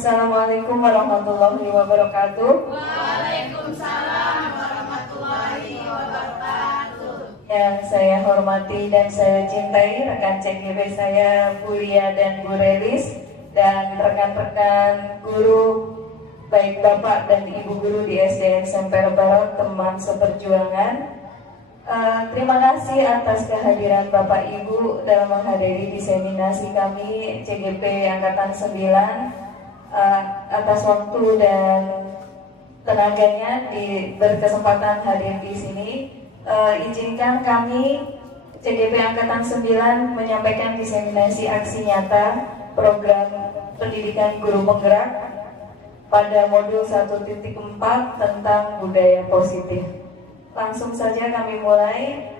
Assalamualaikum warahmatullahi wabarakatuh. Waalaikumsalam warahmatullahi wabarakatuh. Yang saya hormati dan saya cintai rekan CGP saya Bu Lia dan Bu Relis, dan rekan-rekan guru baik Bapak dan Ibu guru di SDN Semper Barat, teman seperjuangan. Terima kasih atas kehadiran Bapak Ibu dalam menghadiri diseminasi kami CGP Angkatan 9, atas waktu dan tenaganya berkesempatan hadir di sini. Izinkan kami CGP Angkatan 9 menyampaikan diseminasi aksi nyata program pendidikan guru penggerak pada modul 1.4 tentang budaya positif. Langsung saja kami mulai.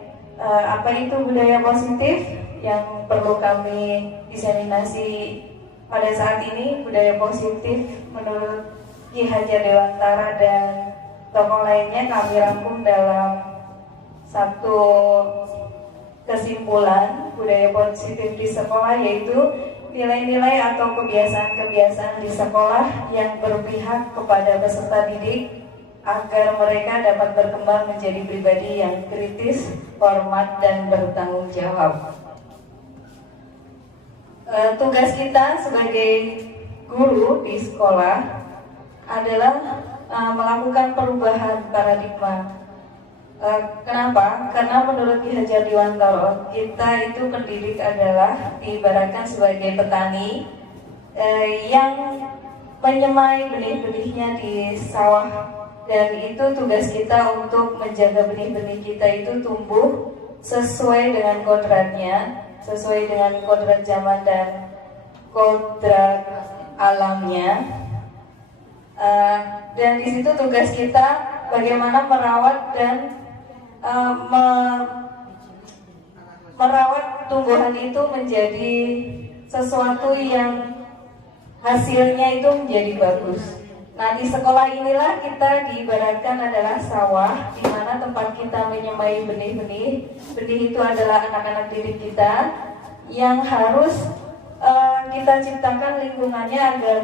Apa itu budaya positif yang perlu kami diseminasi pada saat ini? Budaya positif menurut Ki Hajar Dewantara dan tokoh lainnya kami rangkum dalam satu kesimpulan. Budaya positif di sekolah yaitu nilai-nilai atau kebiasaan-kebiasaan di sekolah yang berpihak kepada peserta didik agar mereka dapat berkembang menjadi pribadi yang kritis, hormat, dan bertanggung jawab. Tugas kita sebagai guru di sekolah adalah melakukan perubahan paradigma. Kenapa? Karena menurut Ki Hajar Dewantara, kita itu pendidik adalah diibaratkan sebagai petani yang menyemai benih-benihnya di sawah, dan itu tugas kita untuk menjaga benih-benih kita itu tumbuh sesuai dengan kodratnya, sesuai dengan kodrat zaman dan kodrat alamnya. Dan di situ tugas kita bagaimana merawat dan merawat tumbuhan itu menjadi sesuatu yang hasilnya itu menjadi bagus. Nah, di sekolah inilah kita diibaratkan adalah sawah, di mana tempat kita menyemai benih-benih. Benih itu adalah anak-anak didik kita yang harus kita ciptakan lingkungannya agar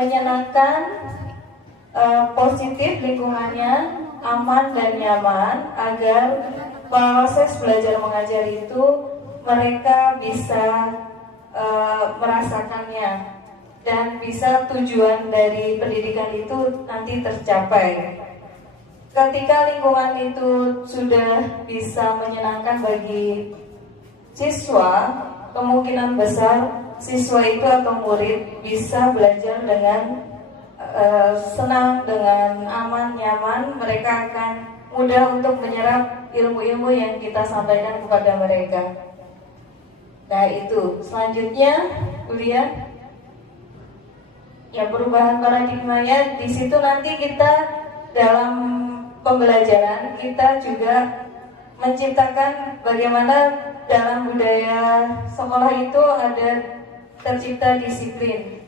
menyenangkan, positif lingkungannya, aman dan nyaman, agar proses belajar mengajar itu mereka bisa merasakannya dan bisa tujuan dari pendidikan itu nanti tercapai. Ketika lingkungan itu sudah bisa menyenangkan bagi siswa, kemungkinan besar siswa itu atau murid bisa belajar dengan senang, dengan aman, nyaman. Mereka akan mudah untuk menyerap ilmu-ilmu yang kita sampaikan kepada mereka. Nah, itu selanjutnya kuliah. Ya, perubahan paradigmanya di situ nanti kita dalam pembelajaran kita juga menciptakan bagaimana dalam budaya sekolah itu ada tercipta disiplin.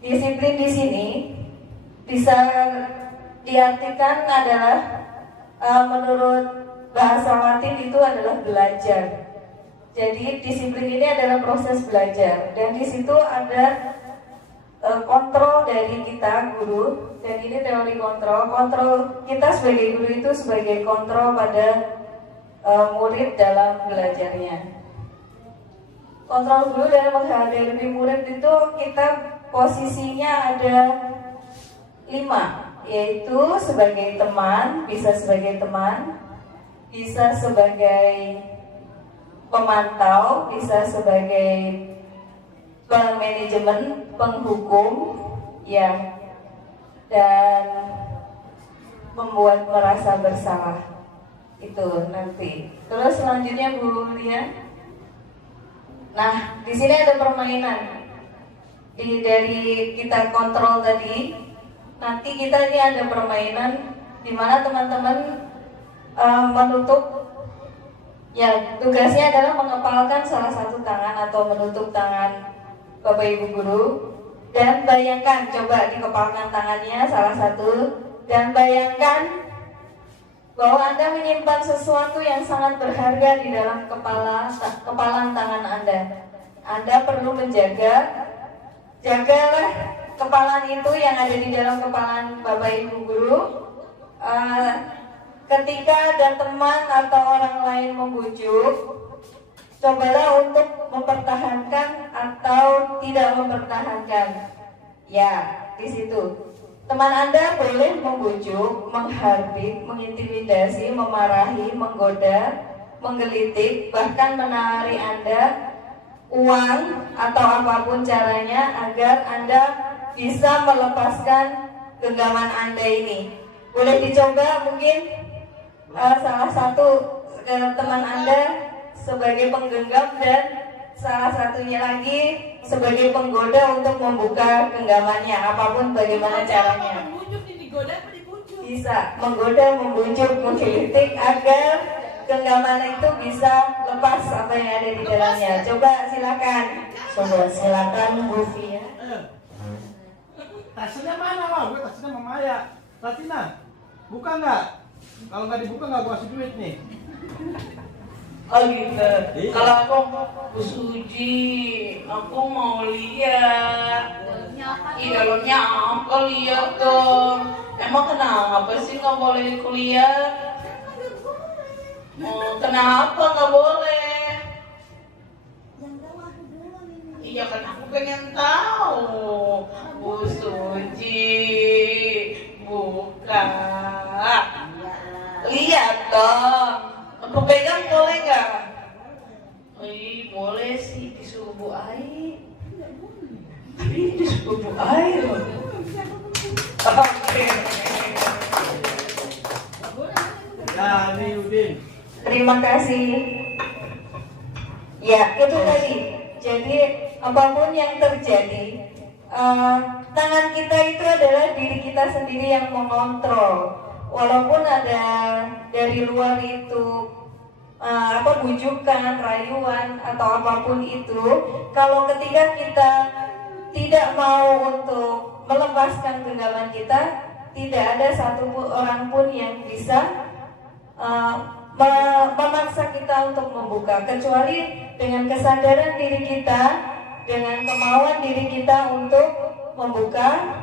Disiplin di sini bisa diartikan adalah menurut bahasa Latin itu adalah belajar. Jadi disiplin ini adalah proses belajar, dan di situ ada kontrol dari kita guru, dan ini teori kontrol. Kontrol kita sebagai guru itu sebagai kontrol pada murid dalam belajarnya. Kontrol guru dalam menghadapi murid itu kita posisinya ada 5, yaitu sebagai teman, bisa sebagai teman, bisa sebagai pemantau, bisa sebagai manajemen, penghukum, ya, dan membuat merasa bersalah. Itu nanti. Terus selanjutnya Bu Lia. Nah, di sini ada permainan. Dari kita kontrol tadi, nanti kita ini ada permainan di mana teman-teman menutup. Ya, tugasnya adalah mengepalkan salah satu tangan atau menutup tangan Bapak Ibu guru, dan bayangkan, coba dikepalkan tangannya salah satu, dan bayangkan bahwa Anda menyimpan sesuatu yang sangat berharga di dalam kepalan tangan Anda. Anda perlu menjaga Jagalah kepalan itu yang ada di dalam kepalan Bapak Ibu Guru. Ketika ada teman atau orang lain membujuk, cobalah untuk mempertahankan atau tidak mempertahankan. Ya, di situ. Teman Anda boleh membujuk, menghardik, mengintimidasi, memarahi, menggoda, menggelitik, bahkan menawari Anda uang atau apapun caranya agar Anda bisa melepaskan genggaman Anda ini. Boleh dicoba mungkin salah satu teman Anda sebagai penggenggam dan salah satunya lagi sebagai penggoda untuk membuka genggamannya, apapun bagaimana caranya. Bisa menggoda, membujuk, menggelitik agar genggaman itu bisa lepas apa yang ada di dalamnya. Coba silakan. Coba silakan Bu Fia. Tasnya mana mah? Gue tasnya sama Maya. Tatina, buka nggak? Kalau nggak dibuka nggak gue kasih duit nih. Oh gitu. Iya. Kalau aku Bu Suji, aku mau lihat. Ih, dalamnya apa, lihat dong. Emang kenapa sih nggak boleh kuliah? Kenapa nggak boleh? Iya kan aku pengen tahu. Bu Suji, buka. Lihat dong. Aku pegang boleh nggak? Ih, boleh sih, disuruh Bu Ai. Tapi disuruh Bu Ai loh. Oke. Ya, nih Udin. Terima kasih. Ya, itu tadi. Jadi apapun yang terjadi, tangan kita itu adalah diri kita sendiri yang mengontrol. Walaupun ada dari luar itu bujukan, rayuan atau apapun itu, kalau ketika kita tidak mau untuk melepaskan genggaman kita, tidak ada satu orang pun yang bisa memaksa kita untuk membuka, kecuali dengan kesadaran diri kita, dengan kemauan diri kita untuk membuka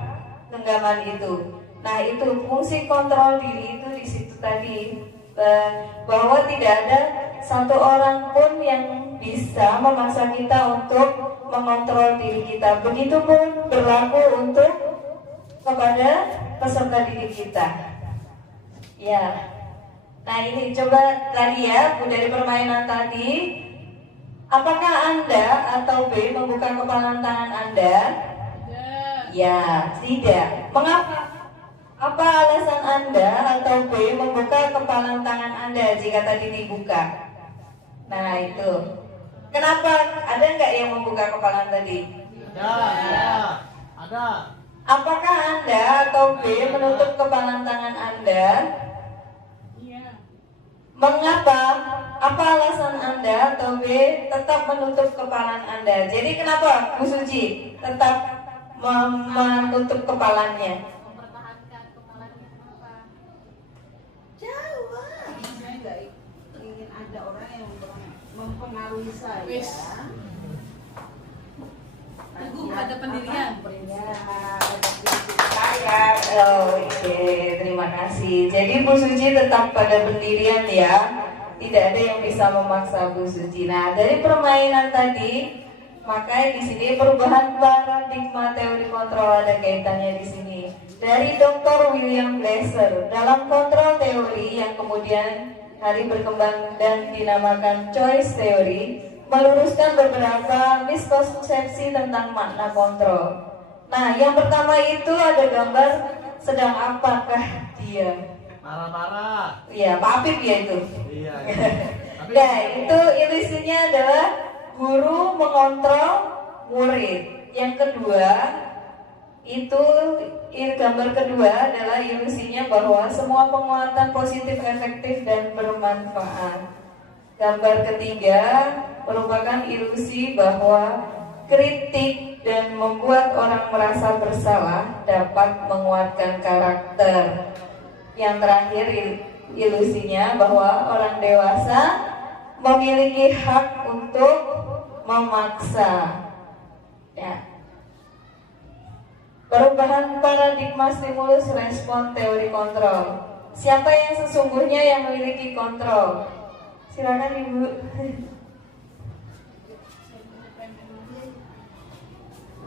genggaman itu. Nah, itu fungsi kontrol diri itu di situ tadi, bahwa tidak ada satu orang pun yang bisa memaksa kita untuk mengontrol diri kita. Begitupun berlaku untuk kepada peserta didik kita. Ya. Nah, ini coba tadi ya, dari permainan tadi, apakah Anda atau B membuka kepalan tangan Anda? Ya, tidak. Mengapa? Apa alasan Anda atau B membuka kepalan tangan Anda jika tadi dibuka? Nah, itu. Kenapa? Ada nggak yang membuka kepalan tadi? Ada. Apakah Anda atau B menutup kepalan tangan Anda? Mengapa? Apa alasan Anda atau B tetap menutup kepalan Anda? Jadi kenapa Bu Suci tetap menutup kepalanya? Mempertahankan kepalanya kenapa? Jawab. Saya nggak ingin ada orang yang mempengaruhi saya. Teguh pada pendirian. Oke, terima kasih. Jadi Bu Suci tetap pada pendirian ya. Tidak ada yang bisa memaksa Bu Suci. Nah, dari permainan tadi, maka di sini perubahan paradigma teori kontrol ada kaitannya di sini. Dari Dr. William Glasser dalam kontrol teori yang kemudian hari berkembang dan dinamakan choice theory, meluruskan beberapa miskonsepsi tentang makna kontrol. Nah, yang pertama itu ada gambar sedang apakah dia? Marah-marah. Iya, Pak Apip ya itu. Iya. Nah, itu ilusinya adalah guru mengontrol murid. Yang kedua, itu gambar kedua adalah ilusinya bahwa semua penguatan positif, efektif, dan bermanfaat. Gambar ketiga merupakan ilusi bahwa kritik dan membuat orang merasa bersalah dapat menguatkan karakter. Yang terakhir ilusinya bahwa orang dewasa memiliki hak untuk memaksa. Ya. Perubahan paradigma stimulus respon teori kontrol. Siapa yang sesungguhnya yang memiliki kontrol? Silakan Ibu.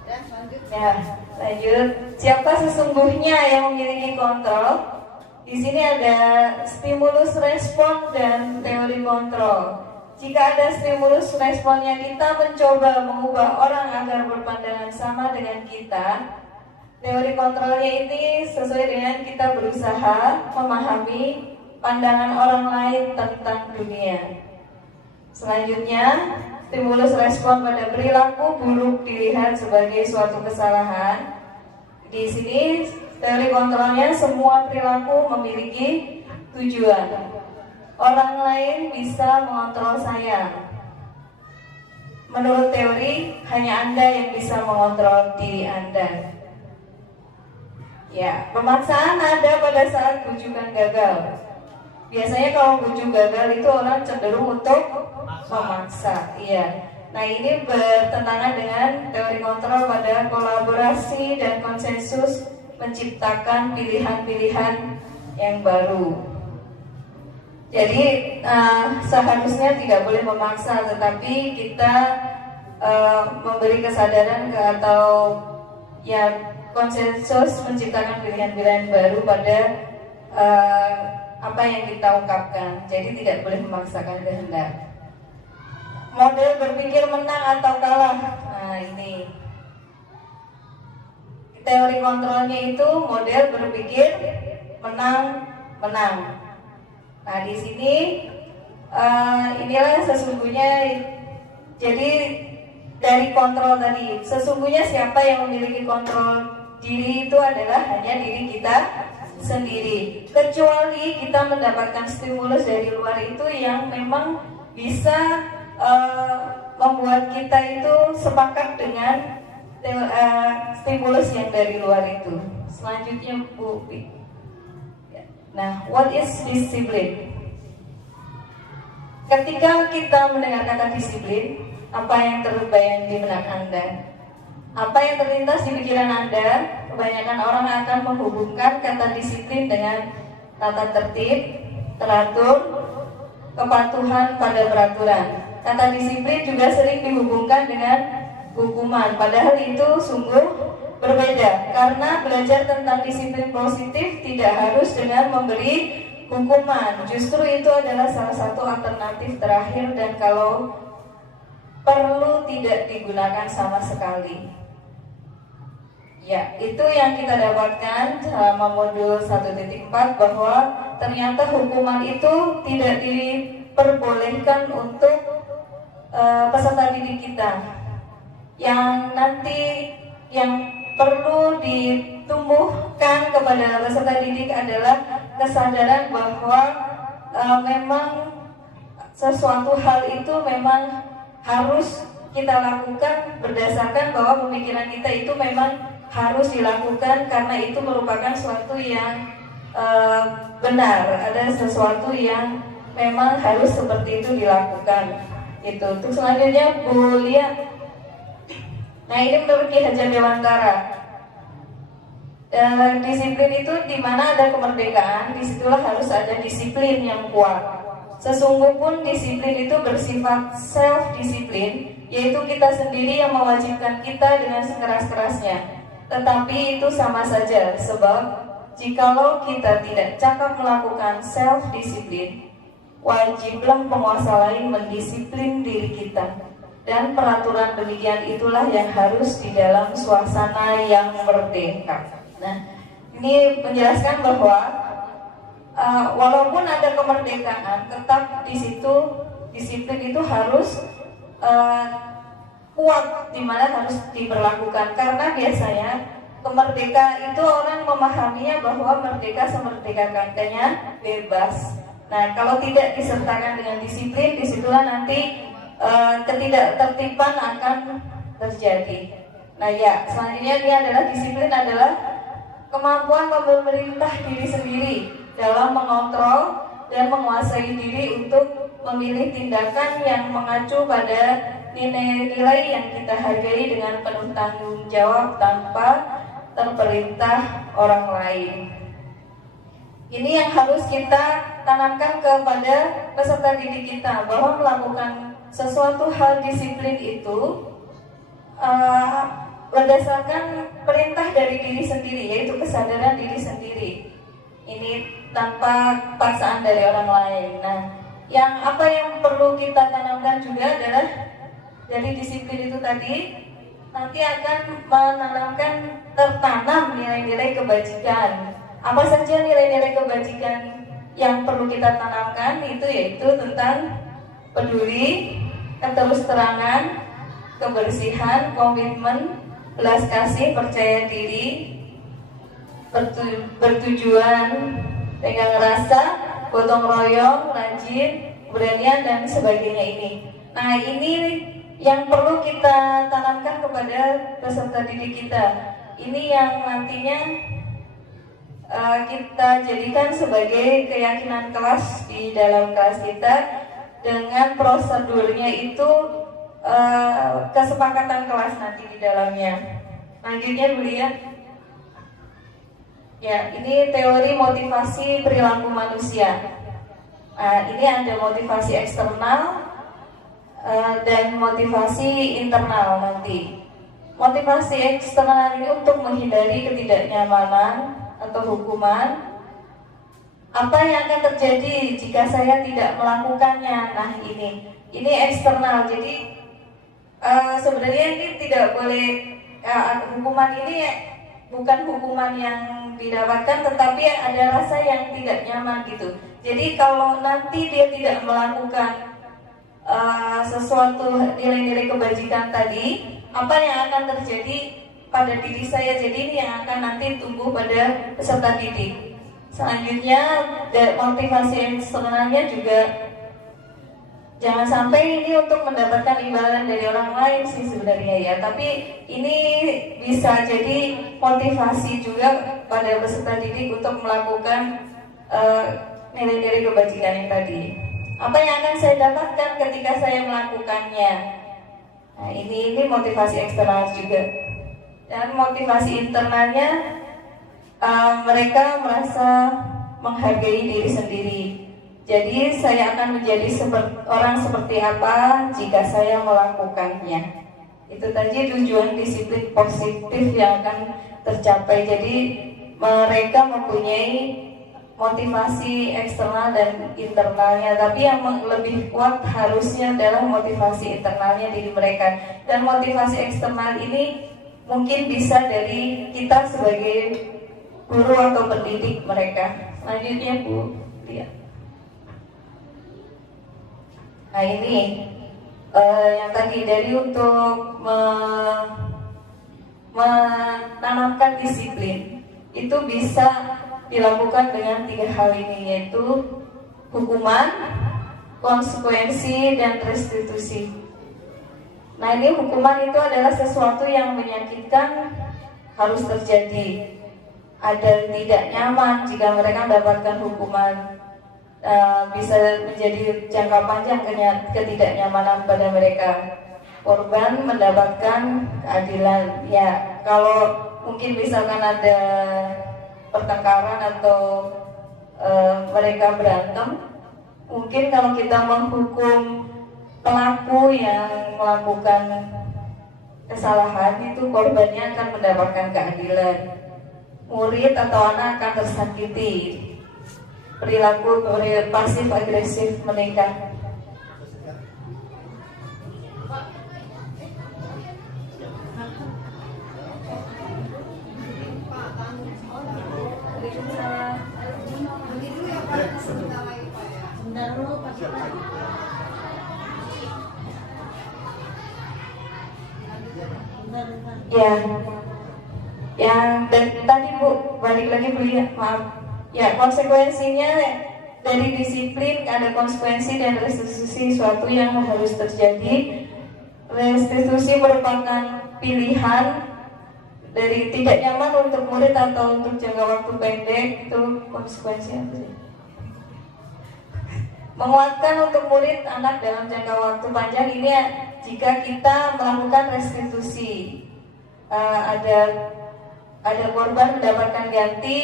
Dan selanjutnya Ya, lanjut. Siapa sesungguhnya yang memiliki kontrol? Di sini ada stimulus respon dan teori kontrol. Jika ada stimulus responnya, kita mencoba mengubah orang agar berpandangan sama dengan kita. Teori kontrolnya ini sesuai dengan kita berusaha memahami pandangan orang lain tentang dunia. Selanjutnya, stimulus respon pada perilaku buruk dilihat sebagai suatu kesalahan. Di sini teori kontrolnya semua perilaku memiliki tujuan. Orang lain bisa mengontrol saya. Menurut teori, hanya Anda yang bisa mengontrol diri Anda. Ya, pemaksaan ada pada saat bujukan gagal. Biasanya kalau bujuk gagal itu orang cenderung untuk memaksa. Iya. Nah, ini bertentangan dengan teori kontrol pada kolaborasi dan konsensus menciptakan pilihan-pilihan yang baru. Jadi seharusnya tidak boleh memaksa, tetapi kita memberi kesadaran atau ya konsensus menciptakan pilihan-pilihan baru pada apa yang kita ungkapkan. Jadi tidak boleh memaksakan kehendak. Model berpikir menang atau kalah. Nah, ini teori kontrolnya itu model berpikir menang. Nah, di sini inilah sesungguhnya. Jadi dari kontrol tadi, sesungguhnya siapa yang memiliki kontrol diri itu adalah hanya diri kita sendiri. Kecuali kita mendapatkan stimulus dari luar itu yang memang bisa membuat kita itu sepakat dengan stimulus yang dari luar itu. Selanjutnya Bu. Nah, what is disiplin? Ketika kita mendengar kata disiplin, apa yang terbayang di benak Anda? Apa yang terlintas di pikiran Anda? Kebanyakan orang akan menghubungkan kata disiplin dengan tata tertib, teratur, kepatuhan pada peraturan. Kata disiplin juga sering dihubungkan dengan hukuman, padahal itu sungguh berbeda. Karena belajar tentang disiplin positif tidak harus dengan memberi hukuman. Justru itu adalah salah satu alternatif terakhir, dan kalau perlu tidak digunakan sama sekali. Ya, itu yang kita dapatkan selama modul 1.4, bahwa ternyata hukuman itu tidak diperbolehkan untuk peserta didik kita. Yang nanti yang perlu ditumbuhkan kepada peserta didik adalah kesadaran bahwa memang sesuatu hal itu memang harus kita lakukan berdasarkan bahwa pemikiran kita itu memang harus dilakukan karena itu merupakan sesuatu yang benar, ada sesuatu yang memang harus seperti itu dilakukan. Itu. Untuk selanjutnya Bu Lia. Nah, ini menurut Ki Hajar Dewantara. Disiplin itu di mana ada kemerdekaan, disitulah harus ada disiplin yang kuat. Sesungguhnya disiplin itu bersifat self-disiplin, yaitu kita sendiri yang mewajibkan kita dengan sekeras-kerasnya. Tetapi itu sama saja, sebab jikalau kita tidak cakap melakukan self-disiplin, wajiblah penguasa lain mendisiplin diri kita. Dan peraturan demikian itulah yang harus di dalam suasana yang merdeka. Nah, ini menjelaskan bahwa walaupun ada kemerdekaan, tetap di situ disiplin itu harus kuat, dimana harus diberlakukan. Karena biasanya kemerdekaan itu orang memahaminya bahwa merdeka semerdeka-merdekanya bebas. Nah, kalau tidak disertakan dengan disiplin, disitulah nanti ketidaktertiban akan terjadi. Nah, ya, selanjutnya ini adalah disiplin adalah kemampuan memerintah diri sendiri dalam mengontrol dan menguasai diri untuk memilih tindakan yang mengacu pada nilai-nilai yang kita hargai dengan penuh tanggung jawab tanpa terperintah orang lain. Ini yang harus kita tanamkan kepada peserta didik kita, bahwa melakukan sesuatu hal disiplin itu berdasarkan perintah dari diri sendiri, yaitu kesadaran diri sendiri. Ini tanpa paksaan dari orang lain. Nah, apa yang perlu kita tanamkan juga adalah dari disiplin itu tadi nanti akan menanamkan, tertanam nilai-nilai kebajikan. Apa saja nilai-nilai kebajikan yang perlu kita tanamkan itu, yaitu tentang peduli, keterus-terangan, kebersihan, komitmen, belas kasih, percaya diri, bertujuan, pegang rasa, gotong royong, rajin, keberanian, dan sebagainya ini. Nah, ini yang perlu kita tanamkan kepada peserta didik kita. Ini yang nantinya kita jadikan sebagai keyakinan kelas di dalam kelas kita, dengan prosedurnya itu kesepakatan kelas nanti di dalamnya. Lanjutnya dulu ya. Ya, ini teori motivasi perilaku manusia. Ini ada motivasi eksternal dan motivasi internal nanti. Motivasi eksternal ini untuk menghindari ketidaknyamanan atau hukuman. Apa yang akan terjadi jika saya tidak melakukannya? Nah, ini eksternal. Jadi sebenarnya ini tidak boleh, hukuman ini bukan hukuman yang didapatkan, tetapi ada rasa yang tidak nyaman gitu. Jadi kalau nanti dia tidak melakukan sesuatu nilai-nilai kebajikan tadi, apa yang akan terjadi pada diri saya? Jadi ini yang akan nanti tumbuh pada peserta didik. Selanjutnya, motivasi eksternalnya juga jangan sampai ini untuk mendapatkan imbalan dari orang lain sih sebenarnya ya, tapi ini bisa jadi motivasi juga pada peserta didik untuk melakukan nilai-nilai kebajikan yang tadi. Apa yang akan saya dapatkan ketika saya melakukannya? Nah, ini motivasi eksternal juga. Dan motivasi internalnya, mereka merasa menghargai diri sendiri. Jadi saya akan menjadi orang seperti apa jika saya melakukannya. Itu tadi tujuan disiplin positif yang akan tercapai. Jadi mereka mempunyai motivasi eksternal dan internalnya, tapi yang lebih kuat harusnya adalah motivasi internalnya diri mereka. Dan motivasi eksternal ini mungkin bisa dari kita sebagai guru atau pendidik mereka. Selanjutnya Bu lihat. Nah, ini yang tadi dari untuk menanamkan disiplin itu bisa dilakukan dengan 3 hal ini, yaitu hukuman, konsekuensi, dan restitusi. Nah, ini hukuman itu adalah sesuatu yang menyakitkan harus terjadi. Ada tidak nyaman jika mereka mendapatkan hukuman, bisa menjadi jangka panjang ketidaknyamanan pada mereka. Korban mendapatkan keadilan. Ya, kalau mungkin misalkan ada pertengkaran atau mereka berantem, mungkin kalau kita menghukum pelaku yang melakukan kesalahan, itu korbannya akan mendapatkan keadilan. Murid atau anak akan tersakiti. Perilaku pasif agresif meningkat. Ya, yang tadi Bu, balik lagi Bu ya, maaf. Ya, konsekuensinya dari disiplin ada konsekuensi dan restitusi, suatu yang harus terjadi. Restitusi merupakan pilihan dari tidak nyaman untuk murid atau untuk jangka waktu pendek, itu konsekuensinya. Menguatkan untuk murid anak dalam jangka waktu panjang ini jika kita melakukan restitusi. Ada ada korban mendapatkan ganti,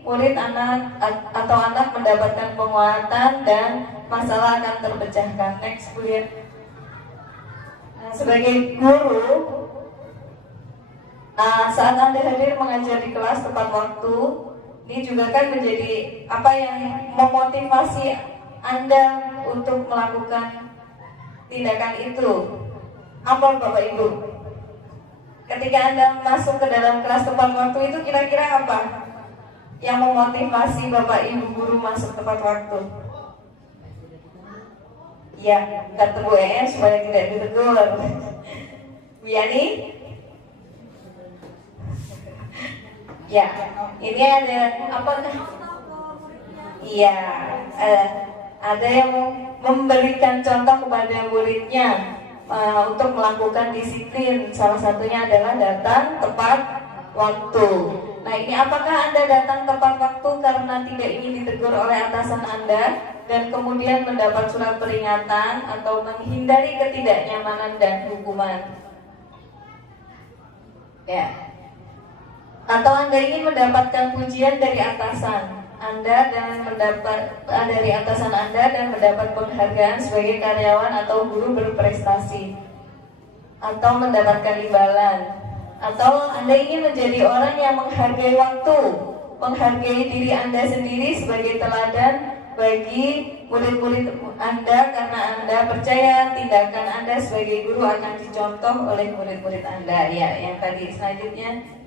murid atau anak mendapatkan penguatan, dan masalah akan terpecahkan. Next, Bu lihat. Nah, sebagai guru, saat Anda hadir mengajar di kelas tepat waktu, ini juga kan menjadi apa yang memotivasi Anda untuk melakukan tindakan itu. Apa Bapak Ibu? Ketika Anda masuk ke dalam kelas tepat waktu itu, kira-kira apa yang memotivasi Bapak Ibu guru masuk tepat waktu? Ya, kata Bu supaya tidak ditegur. Bu Yani? Ya, ini ada apa? Iya, ada yang memberikan contoh kepada muridnya untuk melakukan disiplin. Salah satunya adalah datang tepat waktu. Nah, ini apakah Anda datang tepat waktu karena tidak ingin ditegur oleh atasan Anda dan kemudian mendapat surat peringatan, atau menghindari ketidaknyamanan dan hukuman? Ya. Atau Anda ingin mendapatkan pujian dari atasan Anda dan dari atasan Anda dan mendapat penghargaan sebagai karyawan atau guru berprestasi, atau mendapatkan imbalan, atau Anda ingin menjadi orang yang menghargai waktu, menghargai diri Anda sendiri sebagai teladan bagi murid-murid Anda karena Anda percaya tindakan Anda sebagai guru akan dicontoh oleh murid-murid Anda. Ya, yang tadi selanjutnya.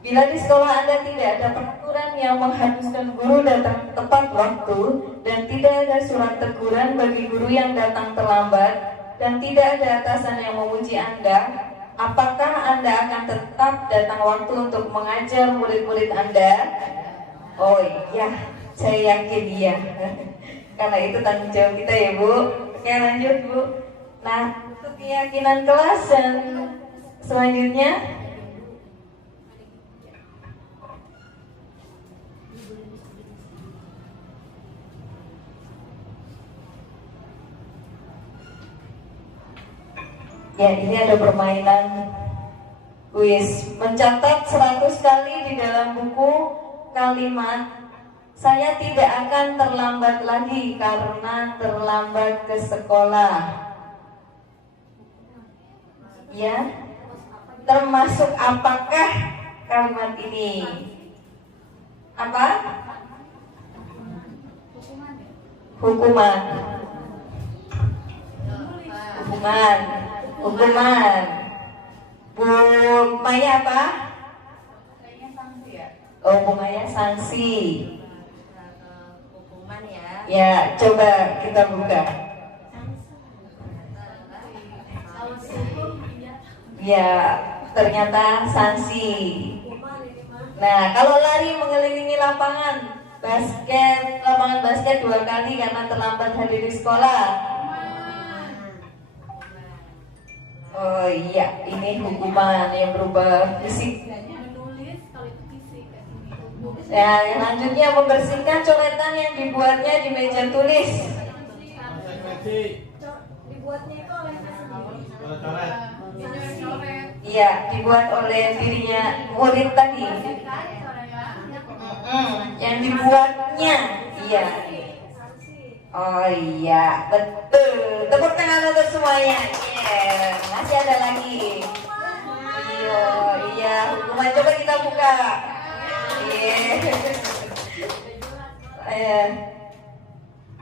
Bila di sekolah Anda tidak ada peraturan yang mengharuskan guru datang tepat waktu, dan tidak ada surat teguran bagi guru yang datang terlambat, dan tidak ada atasan yang memuji Anda, apakah Anda akan tetap datang waktu untuk mengajar murid-murid Anda? Oh iya, saya yakin iya. Karena itu tanggung jawab kita ya Bu. Oke, lanjut Bu. Nah, untuk keyakinan kelas dan selanjutnya, ya, ini ada permainan kuis. Mencatat 100 kali di dalam buku kalimat "Saya tidak akan terlambat lagi karena terlambat ke sekolah." Ya, termasuk apakah kalimat ini? Apa? Hukuman. Hukuman. Bu Maya apa? Oh, Bu Maya sanksi. Hukuman ya. Ya, coba kita buka. Ya, ternyata sanksi. Nah, kalau lari mengelilingi lapangan basket 2 kali karena terlambat hadir di sekolah. Oh iya, ini hukuman yang berubah fisik. Menulis kalau itu fisik. Nah, yang selanjutnya membersihkan coretan yang dibuatnya di meja tulis. Dibuatnya itu oleh Coret. Iya, dibuat oleh dirinya murid tadi. Yang dibuatnya, iya. Oh iya, betul. Tepuk tangan untuk semuanya. Yeah. Masih ada lagi. Iya, hukuman coba kita buka. Yeah.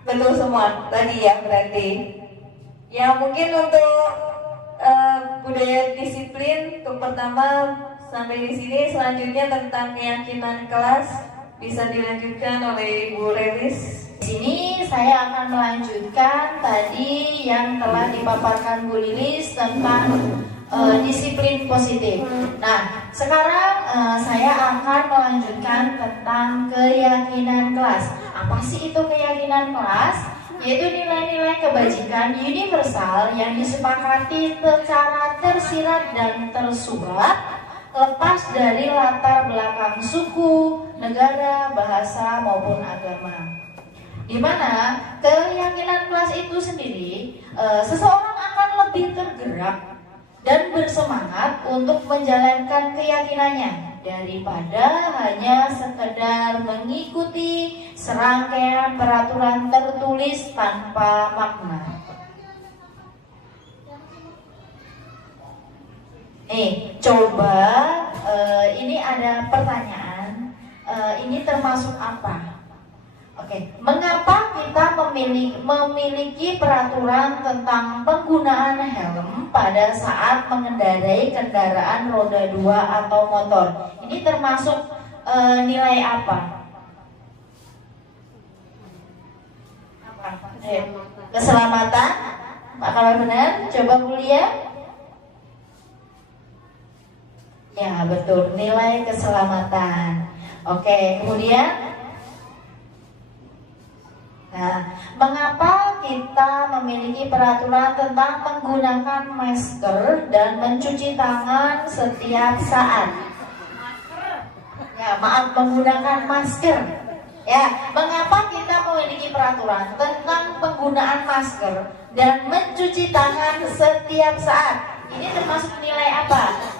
Betul semua tadi ya berarti. Ya mungkin untuk budaya disiplin untuk pertama sampai di sini. Selanjutnya tentang keyakinan kelas bisa dilanjutkan oleh Ibu Relis. Di sini saya akan melanjutkan tadi yang telah dipaparkan Bu Lilis tentang disiplin positif. Nah, sekarang saya akan melanjutkan tentang keyakinan kelas. Apa sih itu keyakinan kelas? Yaitu nilai-nilai kebajikan universal yang disepakati secara tersirat dan tersurat, lepas dari latar belakang suku, negara, bahasa maupun agama. Di mana keyakinan kelas itu sendiri, seseorang akan lebih tergerak dan bersemangat untuk menjalankan keyakinannya daripada hanya sekedar mengikuti serangkaian peraturan tertulis tanpa makna. Coba ini ada pertanyaan, ini termasuk apa? Oke, mengapa kita memiliki peraturan tentang penggunaan helm pada saat mengendarai kendaraan roda 2 atau motor? Ini termasuk nilai apa? Keselamatan. Apakah benar? Coba kuliah. Ya, betul, nilai keselamatan. Oke, kemudian mengapa kita memiliki peraturan tentang menggunakan masker dan mencuci tangan setiap saat? Menggunakan masker. Ya, mengapa kita memiliki peraturan tentang penggunaan masker dan mencuci tangan setiap saat? Ini termasuk nilai apa?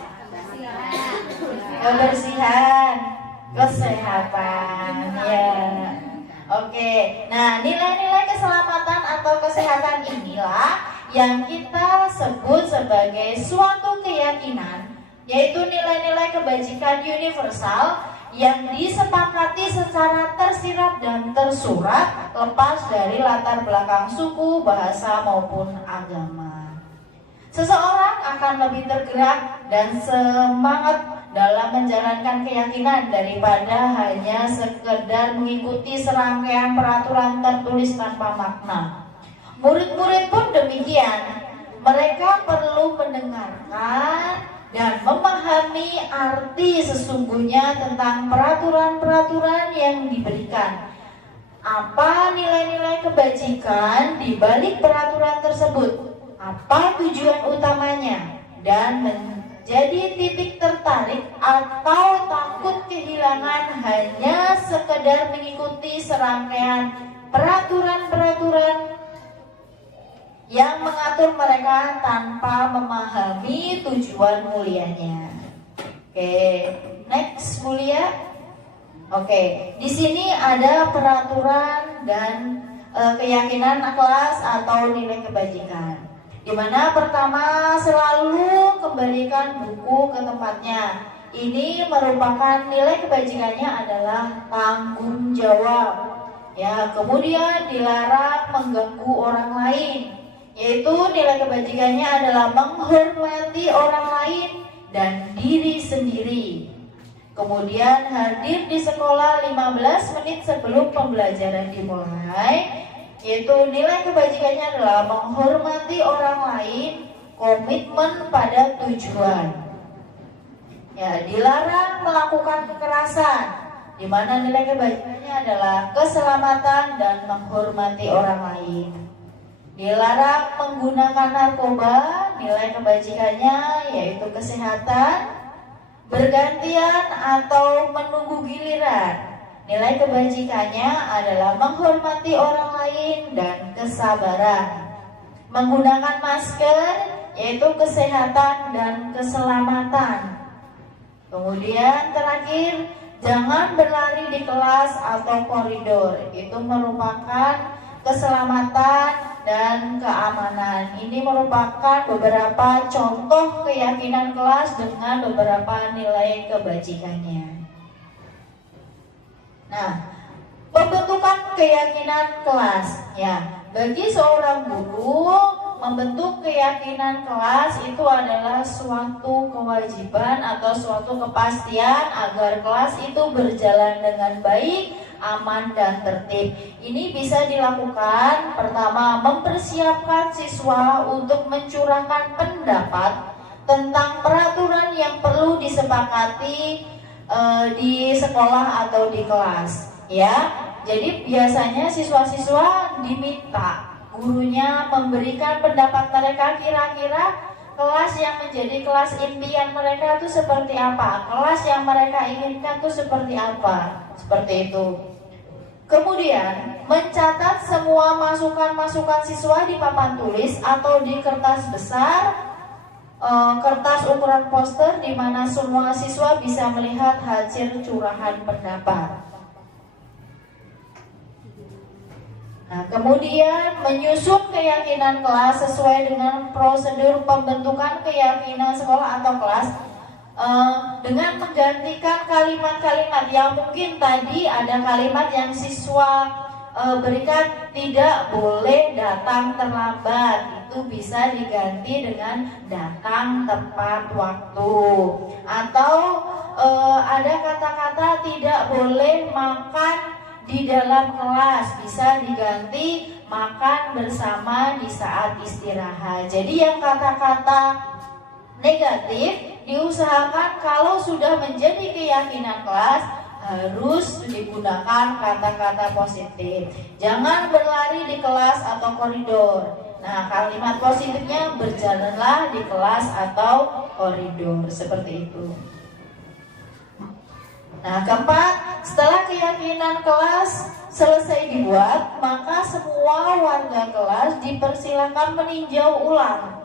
Kebersihan, kesehatan, ya. Oke, nah nilai-nilai keselamatan atau kesehatan inilah yang kita sebut sebagai suatu keyakinan, yaitu nilai-nilai kebajikan universal yang disepakati secara tersirat dan tersurat lepas dari latar belakang suku, bahasa maupun agama. Seseorang akan lebih tergerak dan semangat dalam menjalankan keyakinan daripada hanya sekedar mengikuti serangkaian peraturan tertulis tanpa makna. Murid-murid pun demikian. Mereka perlu mendengarkan dan memahami arti sesungguhnya tentang peraturan-peraturan yang diberikan. Apa nilai-nilai kebajikan di balik peraturan tersebut? Apa tujuan utamanya? Dan jadi titik tertarik atau takut kehilangan hanya sekedar mengikuti serangkaian peraturan-peraturan yang mengatur mereka tanpa memahami tujuan mulianya. Oke, next mulia. Oke, di sini ada peraturan dan keyakinan kelas atau nilai kebajikan. Di mana pertama selalu kembalikan buku ke tempatnya. Ini merupakan nilai kebajikannya adalah tanggung jawab. Ya, kemudian dilarang mengganggu orang lain, yaitu nilai kebajikannya adalah menghormati orang lain dan diri sendiri. Kemudian hadir di sekolah 15 menit sebelum pembelajaran dimulai, yaitu nilai kebajikannya adalah menghormati orang lain, komitmen pada tujuan. Ya, dilarang melakukan kekerasan, di mana nilai kebajikannya adalah keselamatan dan menghormati orang lain. Dilarang menggunakan narkoba, nilai kebajikannya yaitu kesehatan, bergantian atau menunggu giliran. Nilai kebajikannya adalah menghormati orang lain dan kesabaran. Menggunakan masker yaitu kesehatan dan keselamatan. Kemudian terakhir, jangan berlari di kelas atau koridor. Itu merupakan keselamatan dan keamanan. Ini merupakan beberapa contoh keyakinan kelas dengan beberapa nilai kebajikannya. Nah, pembentukan keyakinan kelas, ya, bagi seorang guru membentuk keyakinan kelas itu adalah suatu kewajiban atau suatu kepastian agar kelas itu berjalan dengan baik, aman dan tertib. Ini bisa dilakukan pertama mempersiapkan siswa untuk mencurahkan pendapat tentang peraturan yang perlu disepakati di sekolah atau di kelas, ya. Jadi biasanya siswa-siswa diminta gurunya memberikan pendapat mereka, kira-kira kelas yang menjadi kelas impian mereka itu seperti apa, kelas yang mereka inginkan itu seperti apa, seperti itu. Kemudian mencatat semua masukan-masukan siswa di papan tulis atau di kertas besar kertas ukuran poster di mana semua siswa bisa melihat hasil curahan pendapat. Nah, kemudian menyusun keyakinan kelas sesuai dengan prosedur pembentukan keyakinan sekolah atau kelas dengan menggantikan kalimat-kalimat yang mungkin tadi ada kalimat yang siswa berikan tidak boleh datang terlambat, itu bisa diganti dengan datang tepat waktu, atau ada kata-kata tidak boleh makan di dalam kelas, bisa diganti makan bersama di saat istirahat. Jadi yang kata-kata negatif diusahakan kalau sudah menjadi keyakinan kelas harus digunakan kata-kata positif. Jangan berlari di kelas atau koridor. Nah, kalimat positifnya berjalanlah di kelas atau koridor, seperti itu. Nah, keempat, setelah keyakinan kelas selesai dibuat, maka semua warga kelas dipersilakan meninjau ulang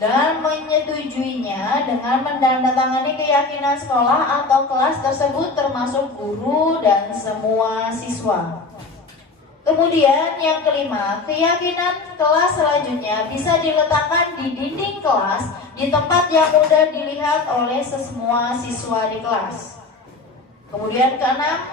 dan menyetujuinya dengan menandatangani keyakinan sekolah atau kelas tersebut termasuk guru dan semua siswa. Kemudian yang kelima, keyakinan kelas selanjutnya bisa diletakkan di dinding kelas di tempat yang mudah dilihat oleh semua siswa di kelas. Kemudian keenam,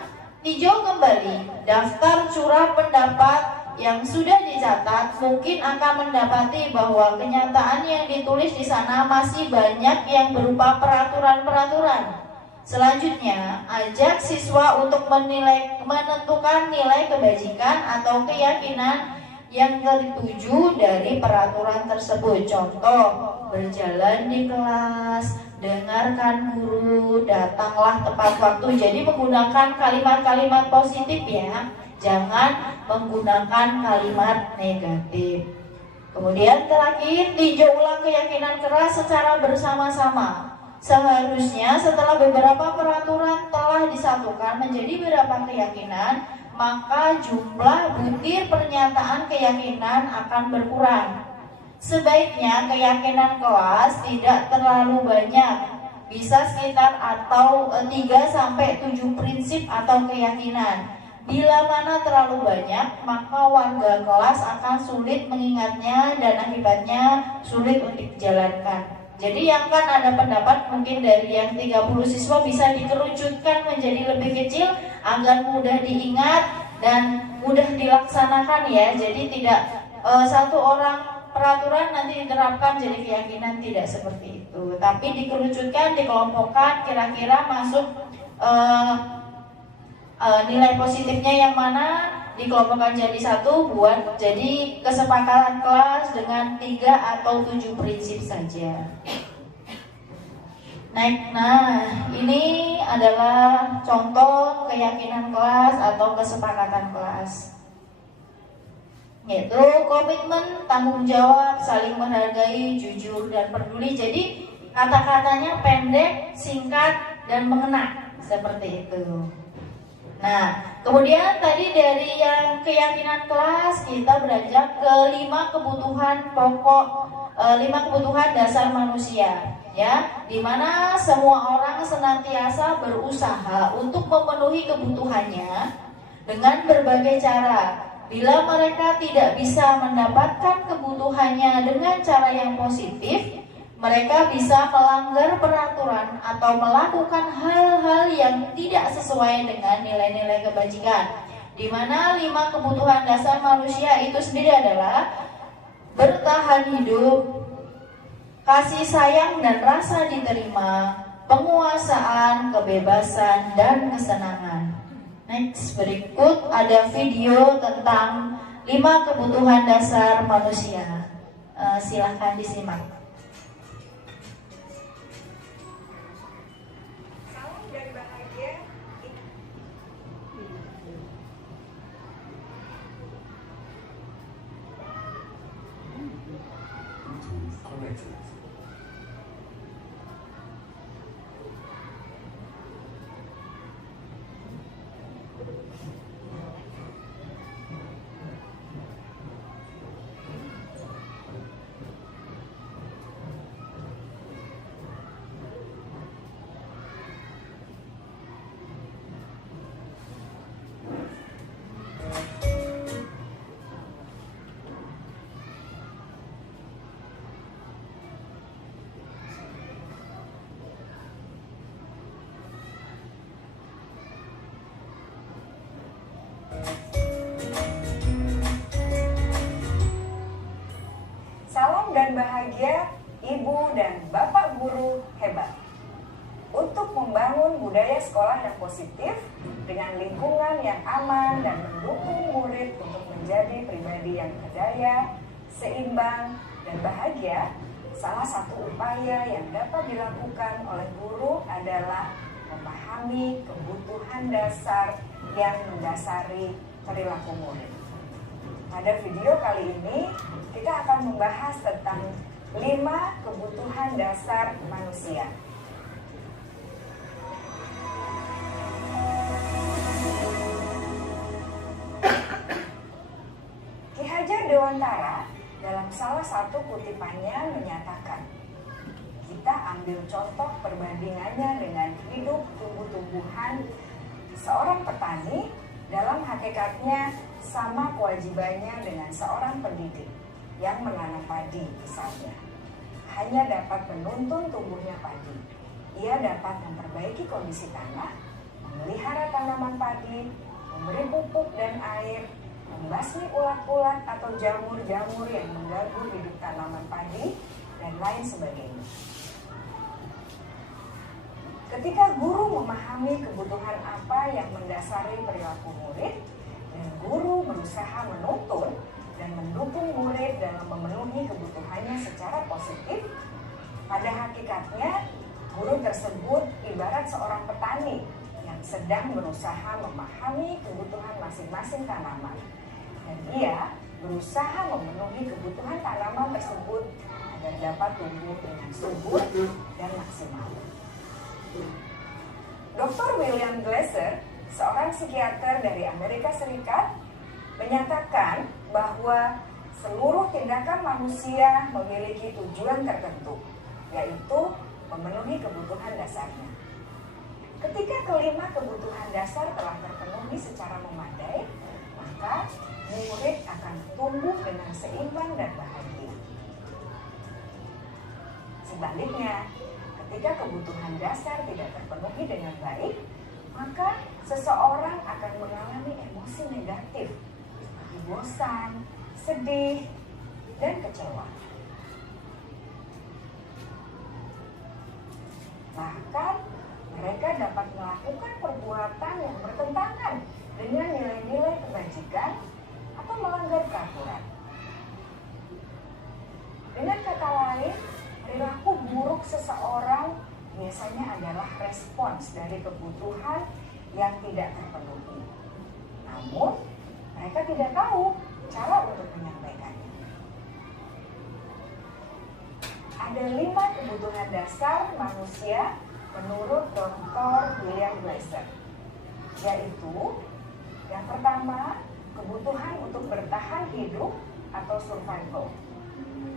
tinjau kembali daftar curah pendapat yang sudah dicatat. Mungkin akan mendapati bahwa kenyataan yang ditulis di sana masih banyak yang berupa peraturan-peraturan. Selanjutnya, ajak siswa untuk menentukan nilai kebajikan atau keyakinan yang tertuju dari peraturan tersebut. Contoh, berjalan di kelas, dengarkan guru, datanglah tepat waktu. Jadi menggunakan kalimat-kalimat positif ya, jangan menggunakan kalimat negatif. Kemudian terakhir, tinjau ulang keyakinan kelas secara bersama-sama. Seharusnya setelah beberapa peraturan telah disatukan menjadi beberapa keyakinan, maka jumlah butir pernyataan keyakinan akan berkurang. Sebaiknya keyakinan kelas tidak terlalu banyak, bisa sekitar atau 3-7 prinsip atau keyakinan. Bila mana terlalu banyak, maka warga kelas akan sulit mengingatnya dan akibatnya sulit untuk dijalankan. Jadi yang kan ada pendapat mungkin dari yang 30 siswa bisa dikerucutkan menjadi lebih kecil agar mudah diingat dan mudah dilaksanakan ya. Jadi tidak satu orang peraturan nanti diterapkan jadi keyakinan, tidak seperti itu. Tapi dikerucutkan, dikelompokkan, kira-kira masuk nilai positifnya yang mana, dikelompokkan jadi satu buat jadi kesepakatan kelas dengan 3 atau 7 prinsip saja. Nah, ini adalah contoh keyakinan kelas atau kesepakatan kelas, yaitu komitmen, tanggung jawab, saling menghargai, jujur, dan peduli. Jadi kata-katanya pendek, singkat, dan mengena, seperti itu. Nah, kemudian tadi dari yang keyakinan kelas kita beranjak ke 5 kebutuhan pokok, 5 kebutuhan dasar manusia, ya, dimana semua orang senantiasa berusaha untuk memenuhi kebutuhannya dengan berbagai cara. Bila mereka tidak bisa mendapatkan kebutuhannya dengan cara yang positif, mereka bisa melanggar peraturan atau melakukan hal-hal yang tidak sesuai dengan nilai-nilai kebajikan. Di mana 5 kebutuhan dasar manusia itu sendiri adalah bertahan hidup, kasih sayang dan rasa diterima, penguasaan, kebebasan, dan kesenangan. Next, berikut ada video tentang 5 kebutuhan dasar manusia. Silahkan disimak. dan bahagia, ibu dan bapak guru hebat. Untuk membangun budaya sekolah yang positif dengan lingkungan yang aman dan mendukung murid untuk menjadi pribadi yang berdaya, seimbang, dan bahagia, salah satu upaya yang dapat dilakukan oleh guru adalah memahami kebutuhan dasar yang mendasari perilaku murid. Pada video kali ini, kita akan membahas tentang 5 kebutuhan dasar manusia. Ki Hajar Dewantara dalam salah satu kutipannya menyatakan, kita ambil contoh perbandingannya dengan hidup tumbuh-tumbuhan. Seorang petani dalam hakikatnya sama kewajibannya dengan seorang pendidik yang menanam padi misalnya. Hanya dapat menuntun tumbuhnya padi. Ia dapat memperbaiki kondisi tanah, memelihara tanaman padi, memberi pupuk dan air, membasmi ulat-ulat atau jamur-jamur yang mengganggu hidup tanaman padi, dan lain sebagainya. Ketika guru memahami kebutuhan apa yang mendasari perilaku murid, dan guru berusaha menuntun dan mendukung murid dalam memenuhi kebutuhannya secara positif, pada hakikatnya guru tersebut ibarat seorang petani yang sedang berusaha memahami kebutuhan masing-masing tanaman. Dan ia berusaha memenuhi kebutuhan tanaman tersebut agar dapat tumbuh dengan subur dan maksimal. Dr. William Glasser, seorang psikiater dari Amerika Serikat, menyatakan bahwa seluruh tindakan manusia memiliki tujuan tertentu, yaitu memenuhi kebutuhan dasarnya. Ketika kelima kebutuhan dasar telah terpenuhi secara memadai, maka murid akan tumbuh dengan seimbang dan bahagia. Sebaliknya, ketika kebutuhan dasar tidak terpenuhi dengan baik, maka seseorang akan mengalami emosi negatif, seperti bosan, sedih, dan kecewa. Bahkan, mereka dapat melakukan perbuatan yang bertentangan dengan nilai-nilai kebajikan atau melanggar peraturan. Dengan kata lain, perilaku buruk seseorang biasanya adalah respons dari kebutuhan yang tidak terpenuhi. Namun, mereka tidak tahu cara untuk menyampaikannya. Ada 5 kebutuhan dasar manusia menurut Dr. William Glasser, yaitu yang pertama, kebutuhan untuk bertahan hidup atau survival.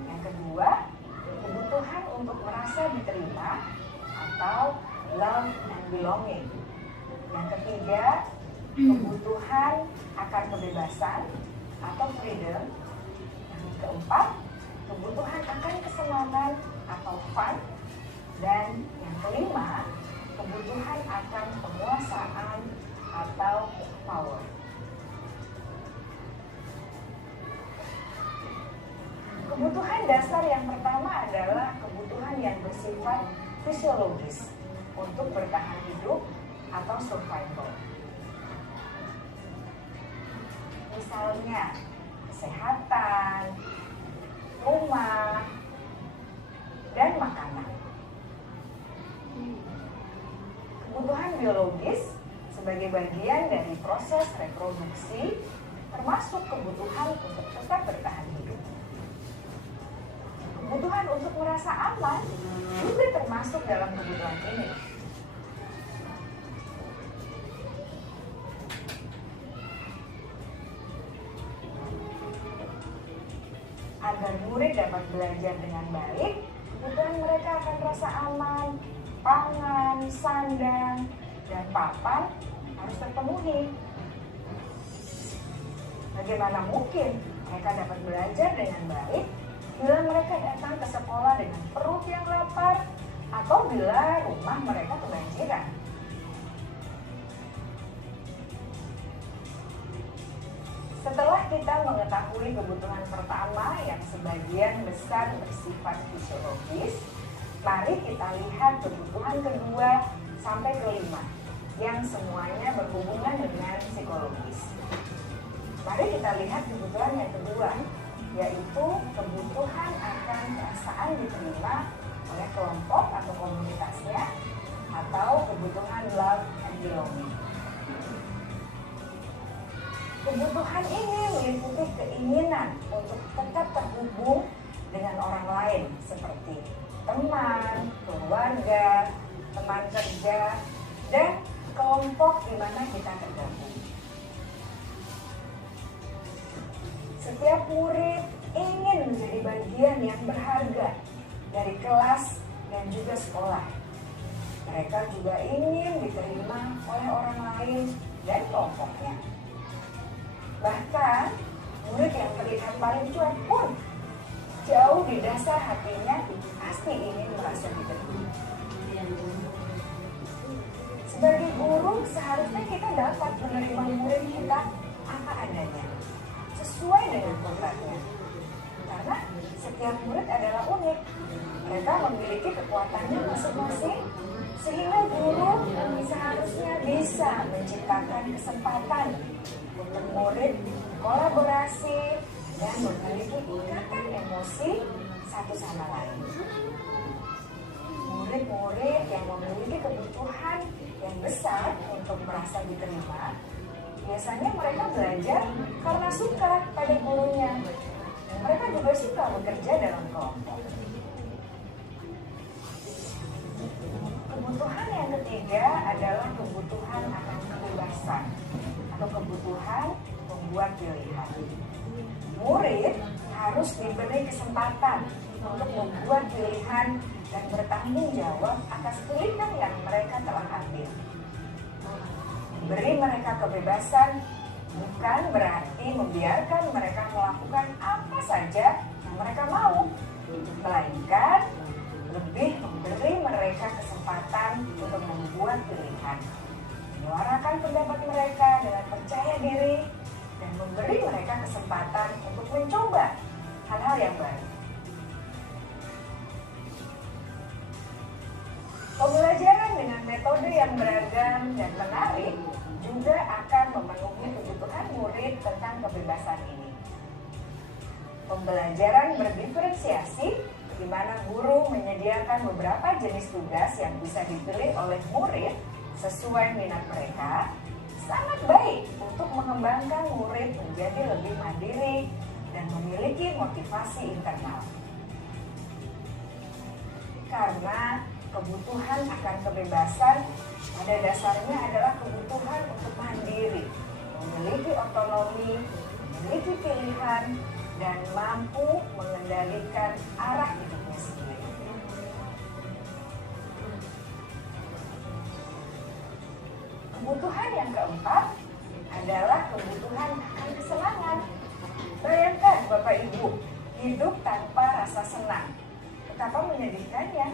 Yang kedua, kebutuhan untuk merasa diterima atau love and belonging. Yang ketiga, kebutuhan akan kebebasan atau freedom. Yang keempat, kebutuhan akan kesenangan atau fun. Dan yang kelima, kebutuhan akan penguasaan atau power. Kebutuhan dasar yang pertama adalah kebutuhan yang bersifat fisiologis untuk bertahan hidup atau survival. Misalnya, kesehatan, rumah, dan makanan. Kebutuhan biologis sebagai bagian dari proses reproduksi, termasuk kebutuhan untuk tetap bertahan hidup. Kebutuhan untuk merasa aman juga termasuk dalam kebutuhan ini. Agar murid dapat belajar dengan baik, kebutuhan mereka akan rasa aman, pangan, sandang, dan papan harus terpenuhi. Bagaimana mungkin mereka dapat belajar dengan baik bila mereka datang ke sekolah dengan perut yang lapar atau bila rumah mereka kebanjiran? Setelah kita mengetahui kebutuhan pertama yang sebagian besar bersifat fisiologis, mari kita lihat kebutuhan kedua sampai kelima yang semuanya berhubungan dengan psikologis. Mari kita lihat kebutuhan yang kedua, yaitu kebutuhan akan perasaan diterima oleh kelompok atau komunitasnya, atau kebutuhan love and belonging. Kebutuhan ini meliputi keinginan untuk tetap terhubung dengan orang lain seperti teman, keluarga, teman kerja, dan kelompok di mana kita tergabung. Setiap murid ingin menjadi bagian yang berharga dari kelas dan juga sekolah. Mereka juga ingin diterima oleh orang lain dan kelompoknya. Bahkan, murid yang terlihat paling cuek pun jauh di dasar hatinya pasti ingin merasa diterima. Sebagai guru, seharusnya kita dapat menerima murid kita apa adanya, sesuai dengan kodratnya. Karena setiap murid adalah unik. Mereka memiliki kekuatannya masing-masing, sehingga guru seharusnya bisa menciptakan kesempatan untuk murid kolaborasi dan memiliki ikatan emosi satu sama lain. Murid-murid yang memiliki kebutuhan yang besar untuk merasa diterima, biasanya mereka belajar karena suka pada gurunya. Dan mereka juga suka bekerja dalam kelompok. Kebutuhan yang ketiga adalah kebutuhan akan kebebasan atau kebutuhan membuat pilihan. Murid harus diberi kesempatan untuk membuat pilihan dan bertanggung jawab atas pilihan yang mereka telah ambil. Beri mereka kebebasan bukan berarti membiarkan mereka melakukan apa saja yang mereka mau, melainkan lebih memberi mereka kesempatan untuk membuat pilihan, menyuarakan pendapat mereka dengan percaya diri, dan memberi mereka kesempatan untuk mencoba hal-hal yang baru. Pembelajaran dengan metode yang beragam dan menarik juga akan memenuhi kebutuhan murid tentang kebebasan ini. Pembelajaran berdiferensiasi, di mana guru menyediakan beberapa jenis tugas yang bisa dipilih oleh murid sesuai minat mereka, sangat baik untuk mengembangkan murid menjadi lebih mandiri dan memiliki motivasi internal. Karena kebutuhan akan kebebasan pada dasarnya adalah kebutuhan untuk mandiri, memiliki otonomi, memiliki pilihan, dan mampu mengendalikan arah hidupnya sendiri. Kebutuhan yang keempat adalah kebutuhan akan kesenangan. Bayangkan Bapak Ibu, hidup tanpa rasa senang. Betapa menyedihkannya.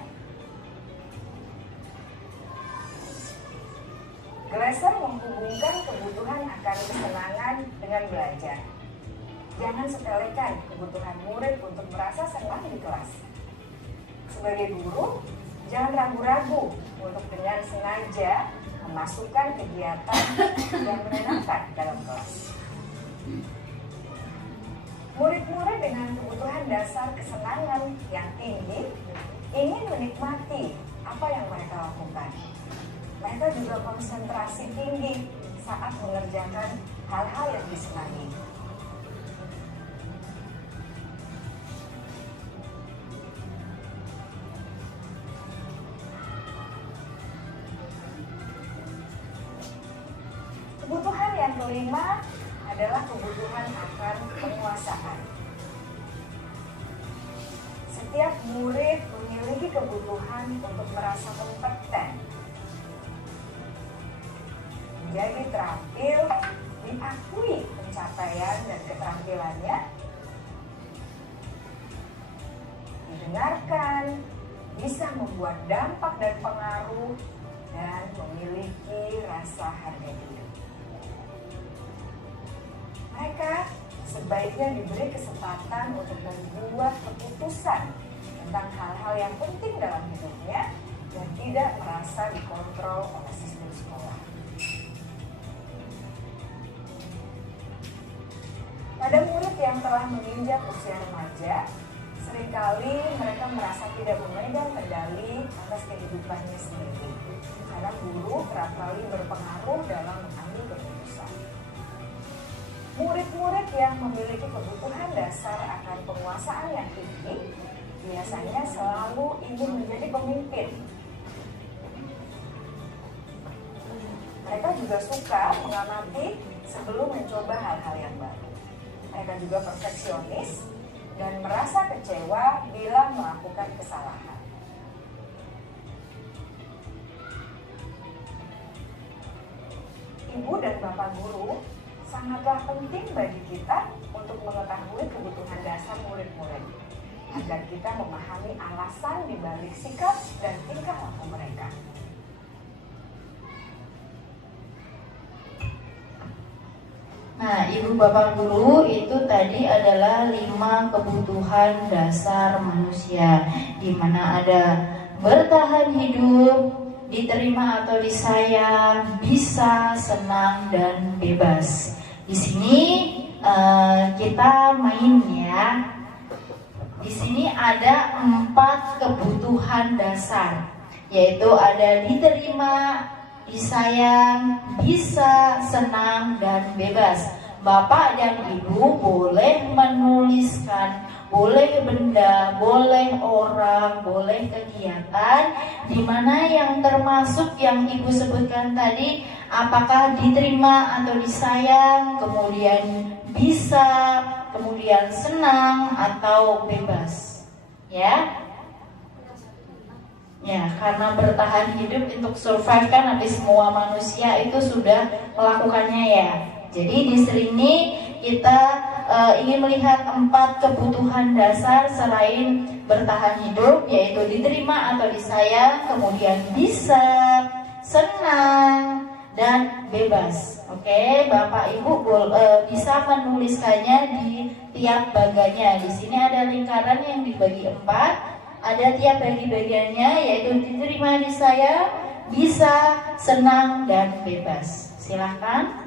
Glasser menghubungkan kebutuhan akan kesenangan dengan belajar. Jangan sepelekan kebutuhan murid untuk merasa senang di kelas. Sebagai guru, jangan ragu-ragu untuk dengan sengaja memasukkan kegiatan yang menyenangkan dalam kelas. Murid-murid dengan kebutuhan dasar kesenangan yang tinggi ingin menikmati apa yang mereka lakukan. Mereka juga konsentrasi tinggi saat mengerjakan hal-hal yang disenangi. Kebutuhan yang kelima adalah kebutuhan akan penguasaan. Setiap murid memiliki kebutuhan untuk merasa kompeten, menjadi terampil, diakui pencapaian dan keterampilannya, didengarkan, bisa membuat dampak dan pengaruh, dan memiliki rasa harga diri. Mereka sebaiknya diberi kesempatan untuk membuat keputusan tentang hal-hal yang penting dalam hidupnya dan tidak merasa dikontrol oleh sistem sekolah. Pada murid yang telah menginjak usia remaja, seringkali mereka merasa tidak memegang kendali atas kehidupannya sendiri, karena guru kerap kali berpengaruh dalam mengambil keputusan. Murid-murid yang memiliki kebutuhan dasar akan penguasaan yang tinggi biasanya selalu ingin menjadi pemimpin. Mereka juga suka mengamati sebelum mencoba hal-hal yang baru. Mereka juga perfeksionis dan merasa kecewa bila melakukan kesalahan. Ibu dan Bapak guru sangatlah penting bagi kita untuk mengetahui kebutuhan dasar murid-murid, agar kita memahami alasan di balik sikap dan tingkah laku mereka. Nah, Ibu Bapak Guru, itu tadi adalah 5 kebutuhan dasar manusia, di mana ada bertahan hidup, diterima atau disayang, bisa, senang, dan bebas. Di sini kita main ya. Di sini ada 4 kebutuhan dasar, yaitu ada diterima, disayang, bisa, senang, dan bebas. Bapak dan Ibu boleh menuliskan, boleh benda, boleh orang, boleh kegiatan, di mana yang termasuk yang Ibu sebutkan tadi, apakah diterima atau disayang, kemudian bisa, kemudian senang atau bebas. Ya. Ya, karena bertahan hidup untuk survive kan habis semua manusia itu sudah melakukannya ya. Jadi di sini kita ingin melihat 4 kebutuhan dasar selain bertahan hidup, yaitu diterima atau disayang, kemudian bisa, senang, dan bebas. Oke, Bapak Ibu bisa menuliskannya di tiap bagiannya. Di sini ada lingkaran yang dibagi 4. Ada tiap bagi-bagiannya, yaitu diterima, disayang, bisa, senang, dan bebas. Silahkan.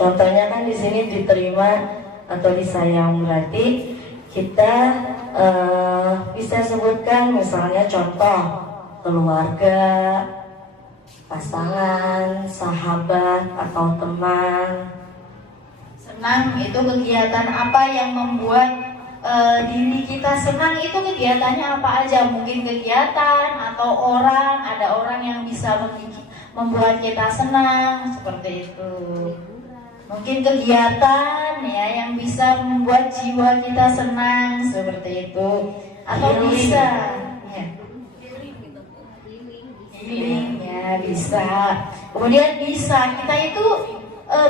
Contohnya kan di sini diterima atau disayang, berarti kita bisa sebutkan misalnya contoh keluarga, pasangan, sahabat atau teman. Senang itu kegiatan apa yang membuat diri kita senang, itu kegiatannya apa aja. Mungkin kegiatan atau orang, ada orang yang bisa membuat kita senang, seperti itu. Mungkin kegiatan ya yang bisa membuat jiwa kita senang, seperti itu. Atau bisa ya, healing ya, bisa. Kemudian bisa, kita itu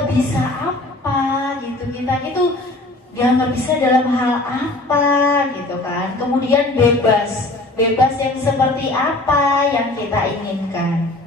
bisa apa gitu, kita itu dianggap bisa dalam hal apa gitu kan. Kemudian bebas, bebas yang seperti apa yang kita inginkan.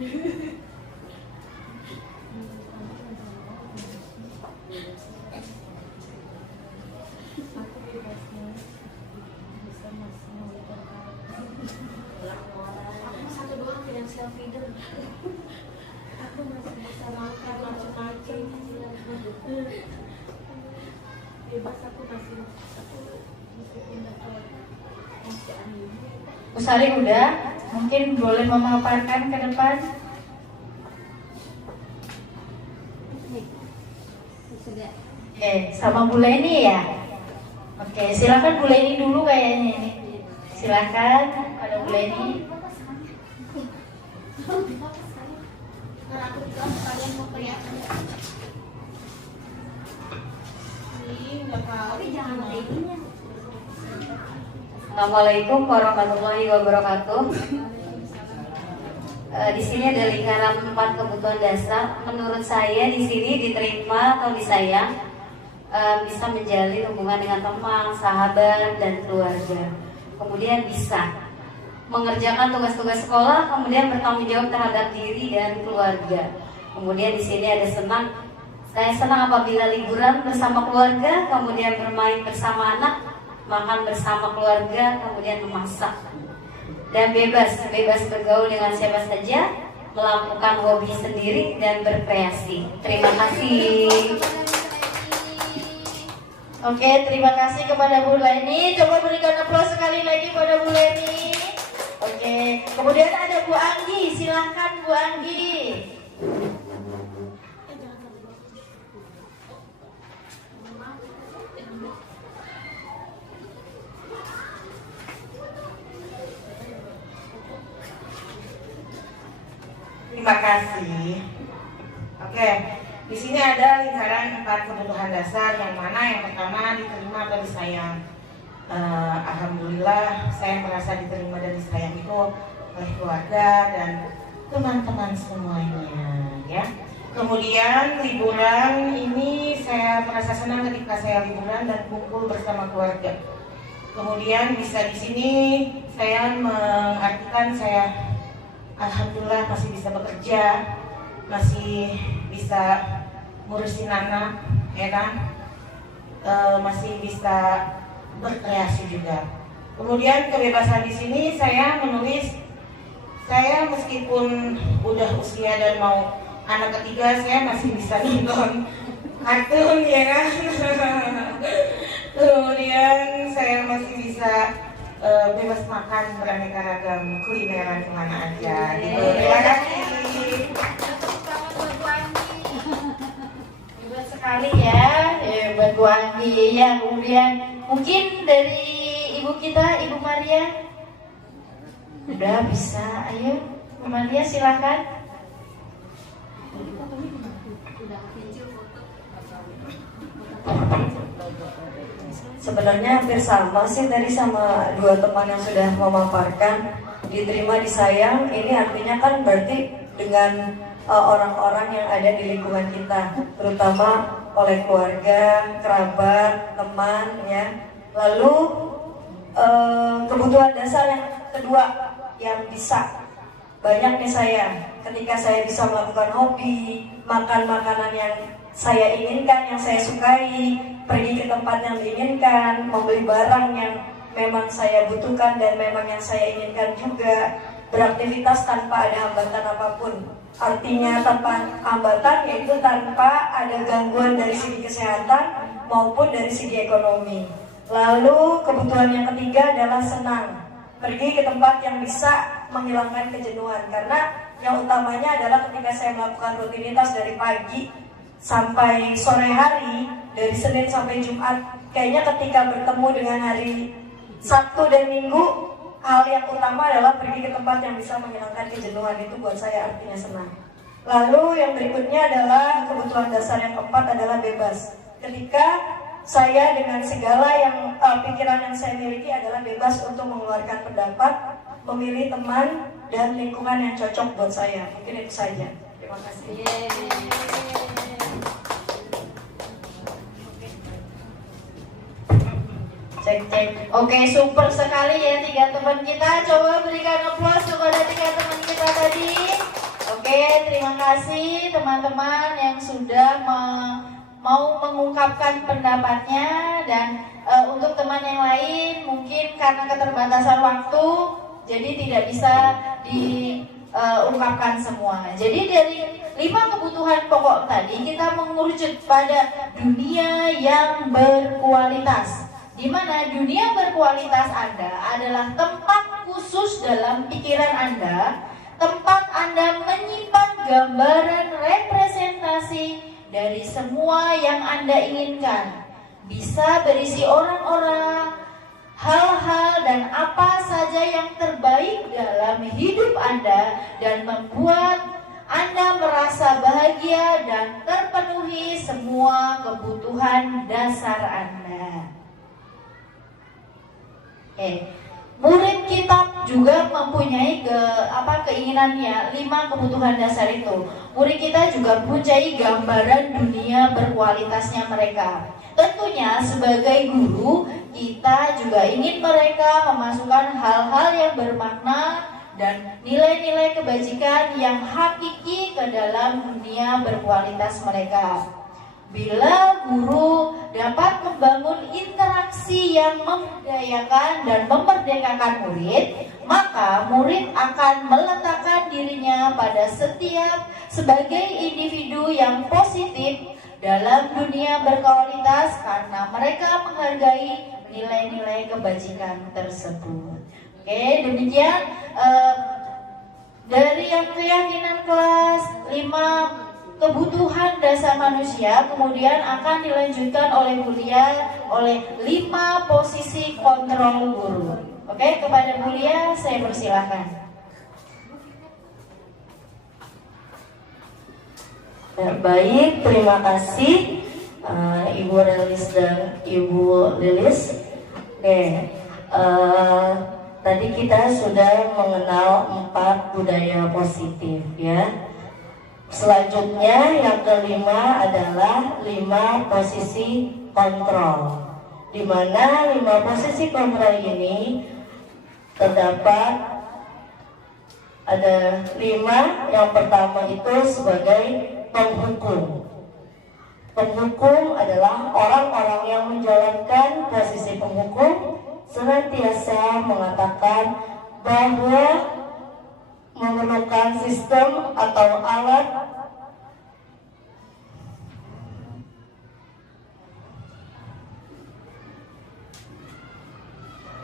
Satu doang financial freedom. Aku masih bisa makan macam-macam. Bebas aku masih pindah ke kerjaan ini. Usari udah, mungkin boleh memaparkan ke depan. Oke, sama Bu Leni ya. Oke, silakan Bu Leni dulu kayaknya ini. Silakan, ada Bu Leni. Karena aku bilang kalian mau kelihatan. Ini nggak tahu. Tapi jangan ini. Assalamualaikum warahmatullahi wabarakatuh. Di sini ada lingkaran 4 kebutuhan dasar. Menurut saya di sini diterima atau disayang, bisa menjalin hubungan dengan teman, sahabat, dan keluarga. Kemudian bisa mengerjakan tugas-tugas sekolah, kemudian bertanggung jawab terhadap diri dan keluarga. Kemudian di sini ada senang. Saya senang apabila liburan bersama keluarga, kemudian bermain bersama anak, makan bersama keluarga, kemudian memasak. Dan bebas bergaul dengan siapa saja, melakukan hobi sendiri dan berkreasi. Terima kasih. Oke, terima kasih kepada Bu Leni. Coba berikan aplaus sekali lagi pada Bu Leni. Oke, kemudian ada Bu Anggi. Silahkan Bu Anggi. Terima kasih. Oke, di sini ada lingkaran 4 kebutuhan dasar, yang mana yang pertama diterima atau disayang. Alhamdulillah saya merasa diterima dan disayang itu oleh keluarga dan teman-teman semuanya, ya. Kemudian liburan ini saya merasa senang ketika saya liburan dan kumpul bersama keluarga. Kemudian bisa di sini saya mengartikan saya alhamdulillah masih bisa bekerja, masih bisa ngurusin anak, ya kan? Masih bisa berkreasi juga. Kemudian kebebasan di sini saya menulis, saya meskipun udah usia dan mau anak ketiga, saya masih bisa nonton kartun, ya kan? Kemudian saya masih bisa bebas makan beraneka ragam kulineran kemana aja gitu. Terima kasih. Hebat sekali ya, hebat Bu Anggi ya. Kemudian mungkin dari ibu kita, Ibu Maria. Udah bisa, ayo Bu Maria silakan. Sebenarnya hampir sama sih tadi sama dua teman yang sudah memaparkan. Diterima disayang, ini artinya kan berarti dengan orang-orang yang ada di lingkungan kita, terutama oleh keluarga, kerabat, teman, ya. Lalu kebutuhan dasar yang kedua yang bisa, banyak nih saya, ketika saya bisa melakukan hobi, makan makanan yang saya inginkan, yang saya sukai, pergi ke tempat yang diinginkan, membeli barang yang memang saya butuhkan dan memang yang saya inginkan juga, beraktivitas tanpa ada hambatan apapun. Artinya tanpa hambatan yaitu tanpa ada gangguan dari segi kesehatan maupun dari segi ekonomi. Lalu kebutuhan yang ketiga adalah senang, pergi ke tempat yang bisa menghilangkan kejenuhan. Karena yang utamanya adalah ketika saya melakukan rutinitas dari pagi sampai sore hari, dari Senin sampai Jumat, kayaknya ketika bertemu dengan hari Sabtu dan Minggu, hal yang utama adalah pergi ke tempat yang bisa menghilangkan kejenuhan. Itu buat saya artinya senang. Lalu yang berikutnya adalah kebutuhan dasar yang keempat adalah bebas. Ketika saya dengan segala yang pikiran yang saya miliki adalah bebas untuk mengeluarkan pendapat, memilih teman dan lingkungan yang cocok buat saya. Mungkin itu saja. Terima kasih. Cek. Oke, super sekali ya 3 teman kita. Coba berikan aplaus kepada 3 teman kita tadi. kasih teman-teman yang sudah mau mengungkapkan pendapatnya, dan untuk teman yang lain mungkin karena keterbatasan waktu jadi tidak bisa diungkapkan semua. Jadi dari 5 kebutuhan pokok tadi kita mengerucut pada dunia yang berkualitas, di mana dunia berkualitas Anda adalah tempat khusus dalam pikiran Anda, tempat Anda menyimpan gambaran representasi dari semua yang Anda inginkan. Bisa berisi orang-orang, hal-hal dan apa saja yang terbaik dalam hidup Anda dan membuat Anda merasa bahagia dan terpenuhi semua kebutuhan dasar Anda. Murid kitab juga mempunyai keinginannya 5 kebutuhan dasar itu. Murid kita juga mempunyai gambaran dunia berkualitasnya mereka. Tentunya sebagai guru kita juga ingin mereka memasukkan hal-hal yang bermakna dan nilai-nilai kebajikan yang hakiki ke dalam dunia berkualitas mereka. Bila guru dapat membangun interaksi yang membudayakan dan memerdekakan murid, maka murid akan meletakkan dirinya pada sebagai individu yang positif dalam dunia berkualitas karena mereka menghargai nilai-nilai kebajikan tersebut. Oke, demikian dari yang keyakinan kelas 5 kebutuhan dasar manusia, kemudian akan dilanjutkan oleh kuliah oleh 5 posisi kontrol guru. Oke, kepada kuliah saya persilahkan. Baik, terima kasih Ibu Relis dan Ibu Lilis. Oke, tadi kita sudah mengenal 4 budaya positif ya. Selanjutnya yang kelima adalah 5 posisi kontrol, di mana 5 posisi kontrol ini terdapat ada 5. Yang pertama itu sebagai penghukum. Penghukum adalah orang-orang yang menjalankan posisi penghukum senantiasa mengatakan bahwa memerlukan sistem atau alat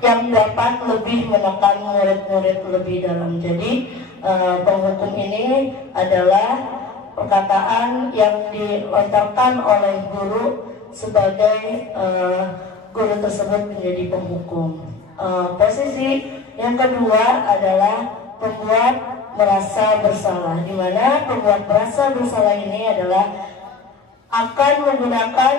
yang dapat lebih menekan murid-murid lebih dalam. Jadi penghukum ini adalah perkataan yang dilontarkan oleh guru sebagai guru tersebut menjadi penghukum. Posisi yang kedua adalah pembuat merasa bersalah, di mana pembuat merasa bersalah ini adalah akan menggunakan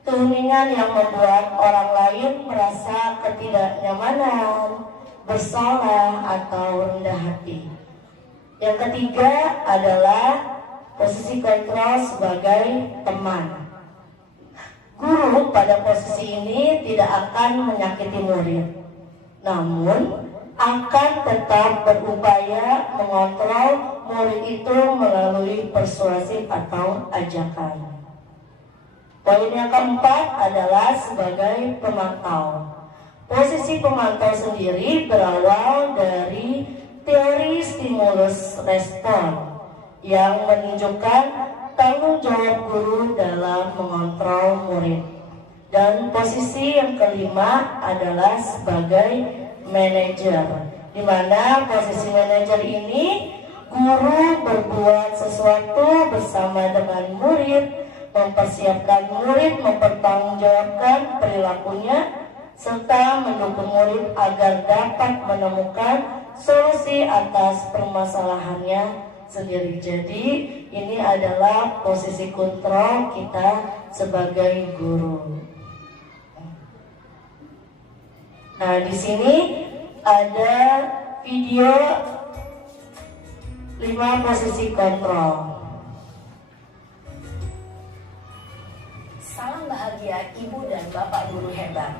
keheningan yang membuat orang lain merasa ketidaknyamanan, bersalah atau rendah hati. Yang ketiga adalah posisi kontrol sebagai teman. Guru pada posisi ini tidak akan menyakiti murid, namun akan tetap berupaya mengontrol murid itu melalui persuasif atau ajakan. Poin yang keempat adalah sebagai pemantau. Posisi pemantau sendiri berawal dari teori stimulus respon yang menunjukkan tanggung jawab guru dalam mengontrol murid. Dan posisi yang kelima adalah sebagai manajer, di mana posisi manajer ini guru berbuat sesuatu bersama dengan murid, mempersiapkan murid, mempertanggungjawabkan perilakunya, serta mendukung murid agar dapat menemukan solusi atas permasalahannya sendiri. Jadi ini adalah posisi kontrol kita sebagai guru. Nah, di sini ada video 5 posisi kontrol. Salam bahagia Ibu dan Bapak guru hebat.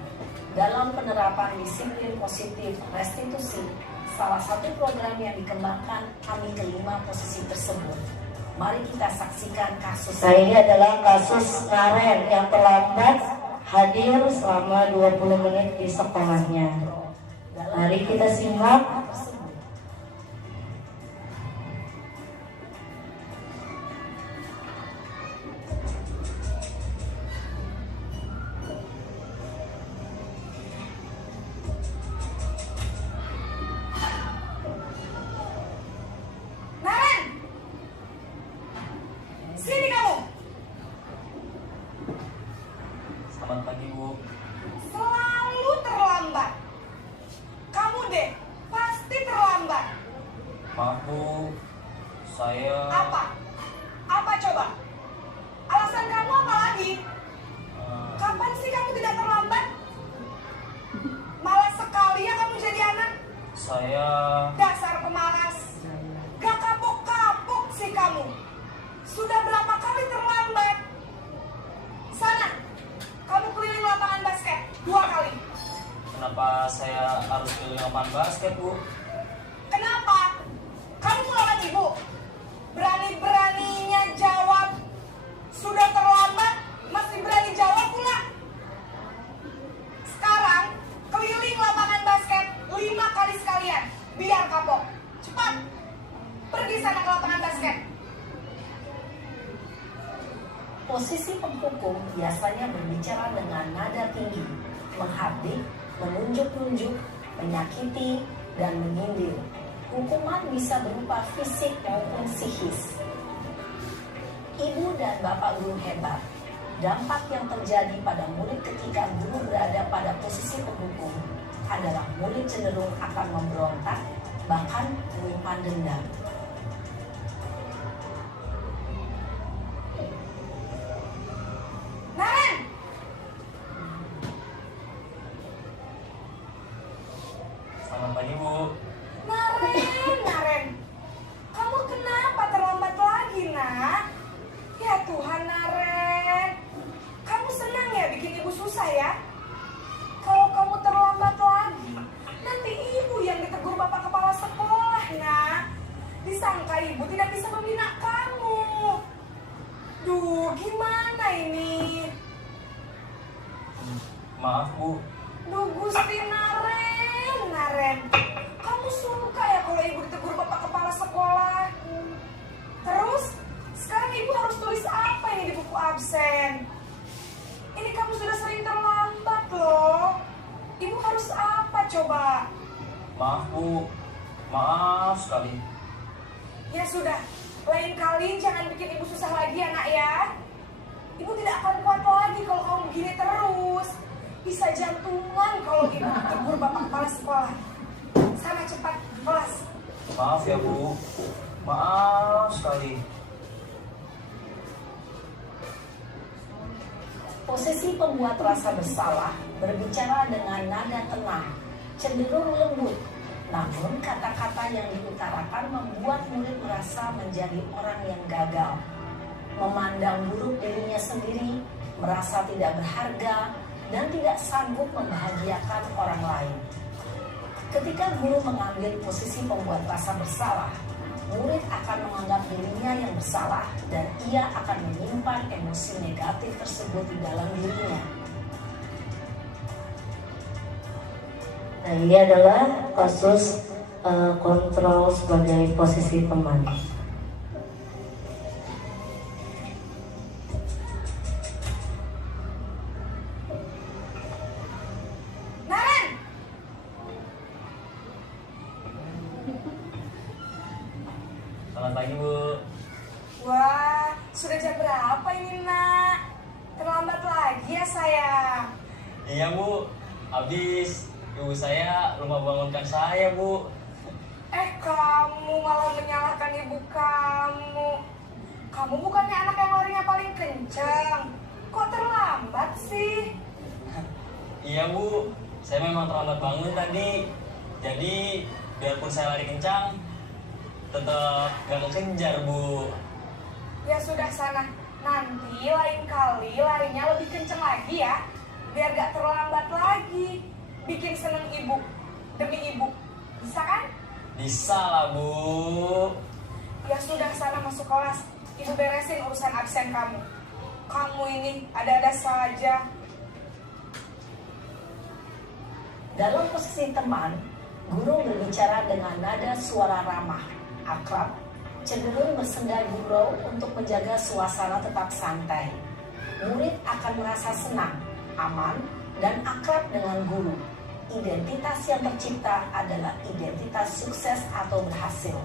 Dalam penerapan disiplin positif restitusi, salah satu program yang dikembangkan kami kelima posisi tersebut. Mari kita saksikan kasus. Nah, ini adalah kasus Naren yang terlambat hadir selama 20 menit di sekolahnya. Mari kita simak. Sini kamu. Selamat pagi, Bu. Selalu terlambat. Kamu deh, pasti terlambat. Maaf, Bu. Saya... Apa? Apa coba? Alasan kamu apa lagi? Kapan sih kamu tidak terlambat? Malas sekali ya kamu jadi anak. Saya... Dasar pemalas. Gak kapok-kapok sih kamu. Sudah berapa kali terlambat? Sana, kamu keliling lapangan basket 2 kali. Kenapa saya harus keliling lapangan basket, Bu? Kenapa? Kamu melawan ibu. Berani-beraninya jawab. Sudah terlambat, masih berani jawab pula. Sekarang, keliling lapangan basket 5 kali sekalian. Biar kapok. Cepat. Pergi sana ke lapangan basket. Posisi penghukum biasanya berbicara dengan nada tinggi, menghardik, menunjuk-nunjuk, menyakiti, dan menyindir. Hukuman bisa berupa fisik maupun psikis. Ibu dan bapak guru hebat. Dampak yang terjadi pada murid ketika guru berada pada posisi penghukum adalah murid cenderung akan memberontak, bahkan menyimpan dendam. Naren! Selamat pagi, Bu. Naren, kamu kenapa terlambat lagi, nak? Ya Tuhan, Naren, kamu senang ya bikin ibu susah ya? Kalau kamu terlambat lagi, nanti ibu yang ditegur bapak kepala sekolah, nak. Disangka ibu tidak bisa membina kamu. Duh, gimana ini? Maaf, Bu. Duh, Gusti Naren, kamu suka ya kalau ibu ditegur bapak kepala sekolah? Terus, sekarang ibu harus tulis apa ini di buku absen? Ini kamu sudah sering terlambat loh. Ibu harus apa coba? Maaf, Bu. Maaf sekali. Ya sudah, lain kali jangan bikin ibu susah lagi ya, nak ya. Ibu tidak akan kuat lagi kalau kamu begini terus. Bisa jantungan kalau ibu ditegur bapak kepala sekolah. Sana cepat, kelas. Maaf ya, Bu. Maaf sekali. Posisi pembuat rasa bersalah berbicara dengan nada tenang, cenderung lembut. Namun kata-kata yang diutarakan membuat murid merasa menjadi orang yang gagal, memandang buruk dirinya sendiri, merasa tidak berharga, dan tidak sanggup membahagiakan orang lain. Ketika guru mengambil posisi pembuat rasa bersalah, murid akan menganggap dirinya yang bersalah dan ia akan menyimpan emosi negatif tersebut di dalam dirinya. Nah, ini adalah kasus kontrol sebagai posisi teman. Naren! Selamat pagi, Bu. Wah, sudah jam berapa ini, nak? Terlambat lagi ya, sayang? Iya, Bu. Habis ibu saya rumah bangunkan saya, Bu. Kamu malah menyalahkan ibu kamu. Kamu bukannya anak yang larinya paling kencang. Kok terlambat sih? Iya, Bu. Saya memang terlambat bangun tadi. Jadi, biarpun saya lari kencang, tetap gak kekejar, Bu. Ya sudah sana. Nanti lain kali larinya lebih kencang lagi ya. Biar gak terlambat lagi. Bikin seneng ibu. Demi ibu. Bisa kan? Bisa lah, Bu. Ya sudah, sana masuk kelas. Ibu beresin urusan absen kamu. Kamu ini ada-ada saja. Dalam posisi teman, guru berbicara dengan nada suara ramah, akrab, cenderung bersenda gurau untuk menjaga suasana tetap santai. Murid akan merasa senang, aman, dan akrab dengan guru. Identitas yang tercipta adalah identitas sukses atau berhasil.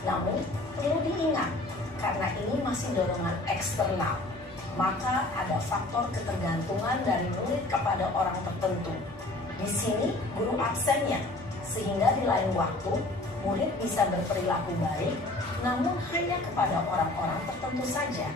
Namun, perlu diingat, karena ini masih dorongan eksternal, maka ada faktor ketergantungan dari murid kepada orang tertentu. Di sini, guru absennya, sehingga di lain waktu, murid bisa berperilaku baik, namun hanya kepada orang-orang tertentu saja.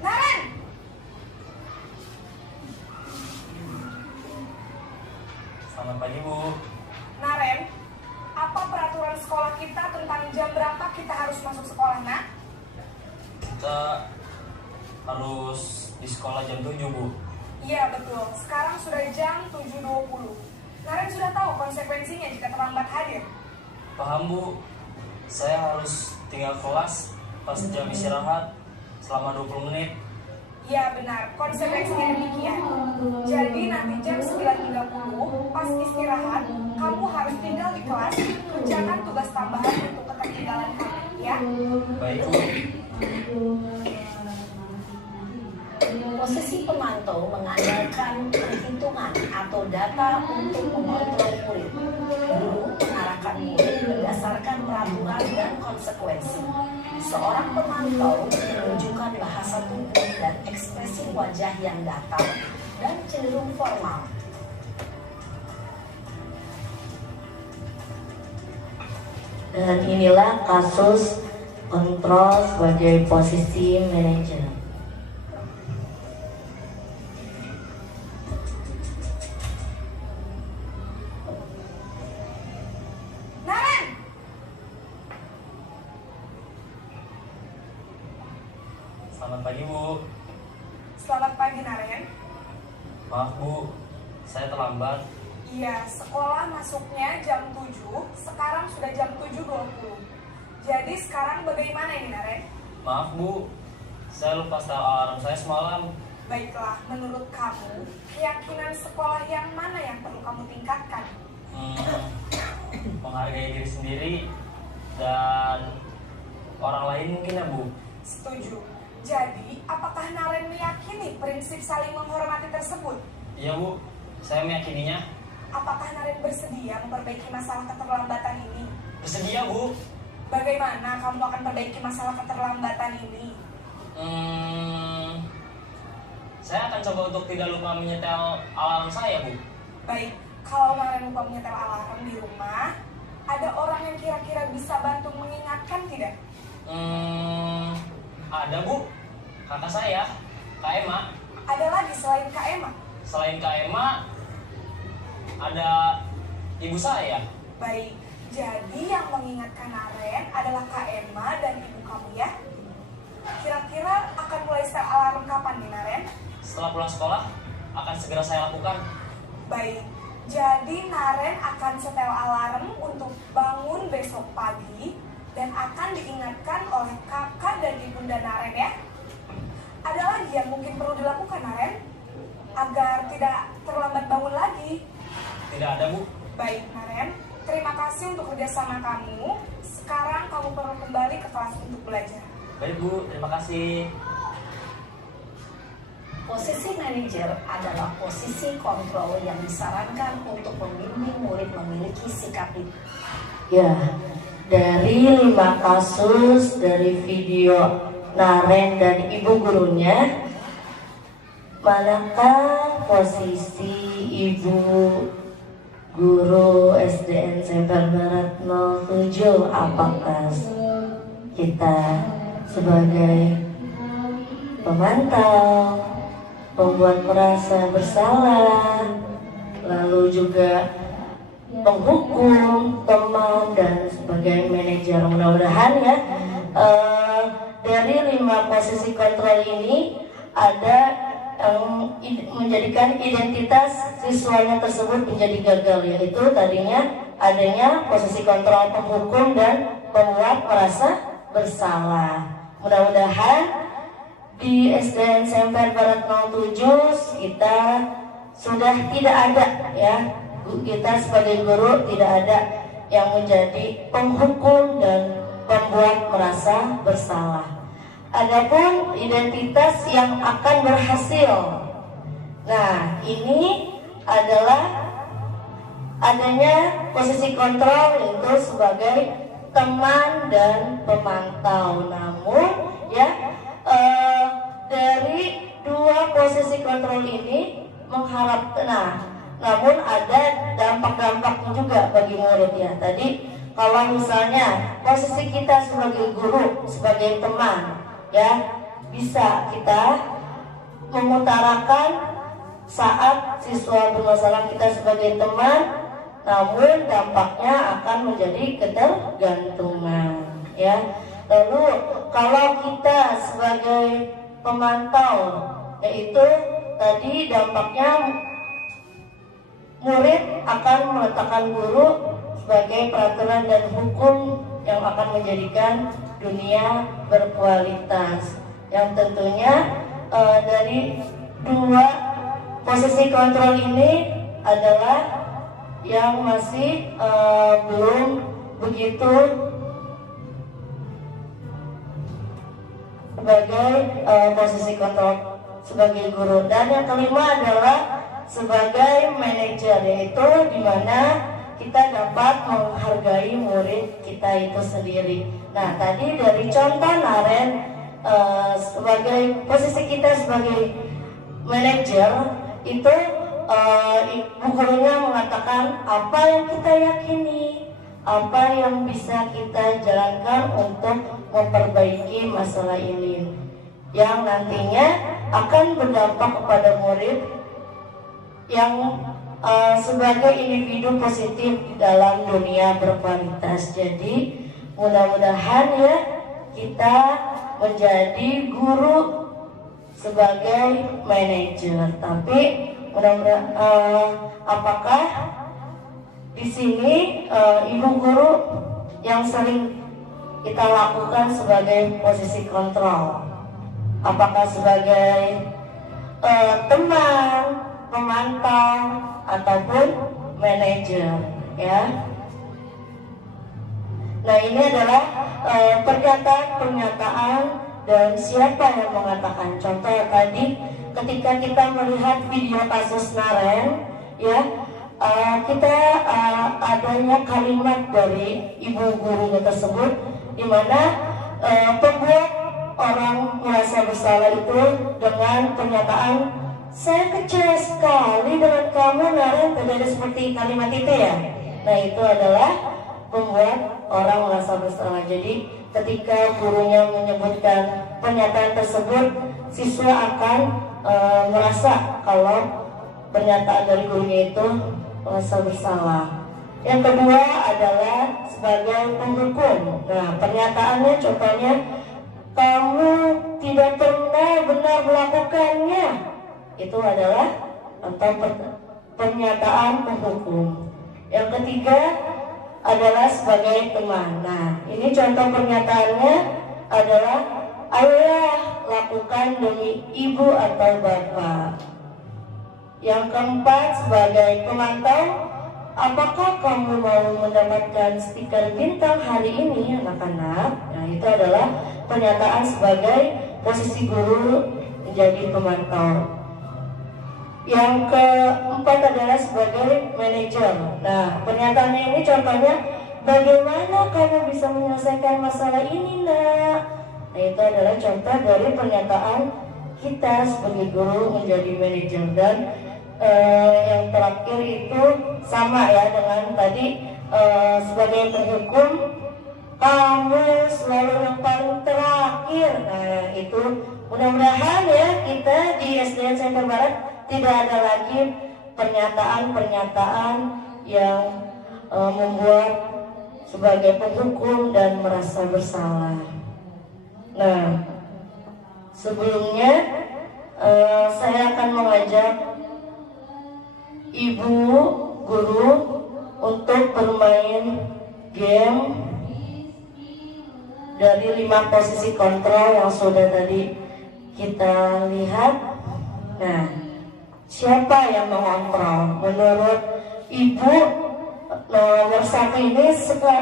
Naren! Selamat pagi, Bu. Naren, apa peraturan sekolah kita tentang jam berapa kita harus masuk sekolah, nak? Kita harus di sekolah jam 7, Bu. Iya, betul. Sekarang sudah jam 7.20. Naren sudah tahu konsekuensinya jika terlambat hadir. Paham, Bu. Saya harus tinggal kelas pas jam istirahat selama 20 menit. Iya, benar. Konsekuensinya demikian. Jadi nanti jam 9.30 pas istirahat, kamu harus tinggal di kelas, kerjakan tugas tambahan untuk ketertinggalan kamu, ya? Baik, Bu. Posisi pemantau mengandalkan perhitungan atau data untuk mengontrol murid. Guru mengarahkan murid berdasarkan peraturan dan konsekuensi. Seorang pemantau menunjukkan bahasa tubuh dan ekspresi wajah yang datar dan cenderung formal. Dan inilah kasus kontrol sebagai posisi manajer. Naren! Selamat pagi, Bu. Selamat pagi, Naren. Maaf, Bu. Saya terlambat. Iya, sekolah masuknya jam 7, sekarang sudah jam 7.20. Jadi sekarang bagaimana ini, Naren? Maaf, Bu. Saya lupa setel alarm saya semalam. Baiklah, menurut kamu, keyakinan sekolah yang mana yang perlu kamu tingkatkan? Menghargai diri sendiri dan orang lain mungkin ya, Bu. Setuju. Jadi, apakah Naren meyakini prinsip saling menghormati tersebut? Iya, Bu. Saya meyakininya. Apakah Naren bersedia memperbaiki masalah keterlambatan ini? Bersedia, Bu. Bagaimana kamu akan perbaiki masalah keterlambatan ini? Saya akan coba untuk tidak lupa menyetel alarm saya, Bu. Baik, kalau Naren lupa menyetel alarm di rumah, ada orang yang kira-kira bisa bantu mengingatkan tidak? Ada, Bu. Kakak saya, Kak Emma. Ada lagi selain Kak Emma? Selain Kak Emma, ada ibu saya. Baik, jadi yang mengingatkan Naren adalah Kak Emma dan ibu kamu, ya? Kira-kira akan mulai setel alarm kapan nih, Naren? Setelah pulang sekolah, akan segera saya lakukan. Baik, jadi Naren akan setel alarm untuk bangun besok pagi dan akan diingatkan oleh kakak dan ibunda Naren, ya? Ada lagi yang mungkin perlu dilakukan, Naren? Agar tidak terlambat bangun lagi. Tidak ada, Bu. Baik, Naren. Terima kasih untuk kerjasama kamu. Sekarang kamu perlu kembali ke kelas untuk belajar. Baik, Bu. Terima kasih. Posisi manajer adalah posisi kontrol yang disarankan untuk membimbing murid memiliki sikap itu. Ya, dari 5 kasus dari video Naren dan ibu gurunya, manakah posisi ibu guru SDN Sempel Barat 07? Apakah kita sebagai pemantau membuat merasa bersalah, lalu juga penghukum, teman, dan sebagai manajer. Mudah-mudahan ya dari 5 posisi kontrol ini ada yang menjadikan identitas siswanya tersebut menjadi gagal, yaitu tadinya adanya posisi kontrol penghukum dan pembuat merasa bersalah. Mudah-mudahan di SDN Semper Barat 07 kita sudah tidak ada ya, kita sebagai guru tidak ada yang menjadi penghukum dan pembuat merasa bersalah. Adapun identitas yang akan berhasil, nah ini adalah adanya posisi kontrol yaitu sebagai teman dan pemantau. Namun ya dari 2 posisi kontrol ini mengharapkan, namun ada dampak-dampaknya juga bagi murid ya. Tadi kalau misalnya posisi kita sebagai guru, sebagai teman ya, bisa kita mengutarakan saat siswa bermasalah kita sebagai teman, namun dampaknya akan menjadi ketergantungan ya. Lalu kalau kita sebagai pemantau, yaitu tadi dampaknya murid akan meletakkan guru sebagai peraturan dan hukum yang akan menjadikan dunia berkualitas. Yang tentunya dari 2 posisi kontrol ini adalah yang masih belum begitu sebagai posisi kontrol sebagai guru. Dan yang kelima adalah sebagai manajer, yaitu di mana kita dapat menghargai murid kita itu sendiri. Nah, tadi dari contoh Naren sebagai posisi kita sebagai manajer itu ibu gurunya mengatakan apa yang kita yakini, apa yang bisa kita jalankan untuk memperbaiki masalah ini yang nantinya akan berdampak kepada murid yang sebagai individu positif dalam dunia berkualitas. Jadi mudah-mudahan ya kita menjadi guru sebagai manajer. Tapi mudah-mudahan apakah di sini ibu guru yang sering kita lakukan sebagai posisi kontrol, apakah sebagai teman, pemantau, ataupun manajer ya. Nah, ini adalah pernyataan dan siapa yang mengatakan. Contoh tadi ketika kita melihat video kasus Naren ya, kita adanya kalimat dari ibu gurunya tersebut di mana pembuat orang merasa bersalah itu dengan pernyataan, saya kecewa sekali dengan kamu Naren, tidak seperti kalimat itu ya. Nah, itu adalah membuat orang merasa bersalah. Jadi ketika gurunya menyebutkan pernyataan tersebut, siswa akan merasa kalau pernyataan dari gurunya itu merasa bersalah. Yang kedua adalah sebagai penghukum. Nah, pernyataannya contohnya, kamu tidak pernah benar melakukannya. Itu adalah atau pernyataan penghukum. Yang ketiga adalah sebagai teman. Nah, ini contoh pernyataannya adalah ayah lakukan demi ibu atau bapak. Yang keempat sebagai pemantau, apakah kamu mau mendapatkan stiker bintang hari ini anak-anak? Nah, itu adalah pernyataan sebagai posisi guru menjadi pemantau. Yang keempat adalah sebagai manajer. Nah, pernyataannya ini contohnya, bagaimana kamu bisa menyelesaikan masalah ini nak? Nah, itu adalah contoh dari pernyataan kita sebagai guru menjadi manajer. Dan yang terakhir itu sama ya dengan tadi, sebagai penghukum, kamu selalu yang paling terakhir. Nah, itu mudah-mudahan ya kita di SDN Semper Barat tidak ada lagi pernyataan-pernyataan yang membuat sebagai penghukum dan merasa bersalah. Nah, sebelumnya saya akan mengajak ibu guru untuk bermain game dari 5 posisi kontrol yang sudah tadi kita lihat. Nah, siapa yang mengontrol? Menurut ibu nomor 1 ini,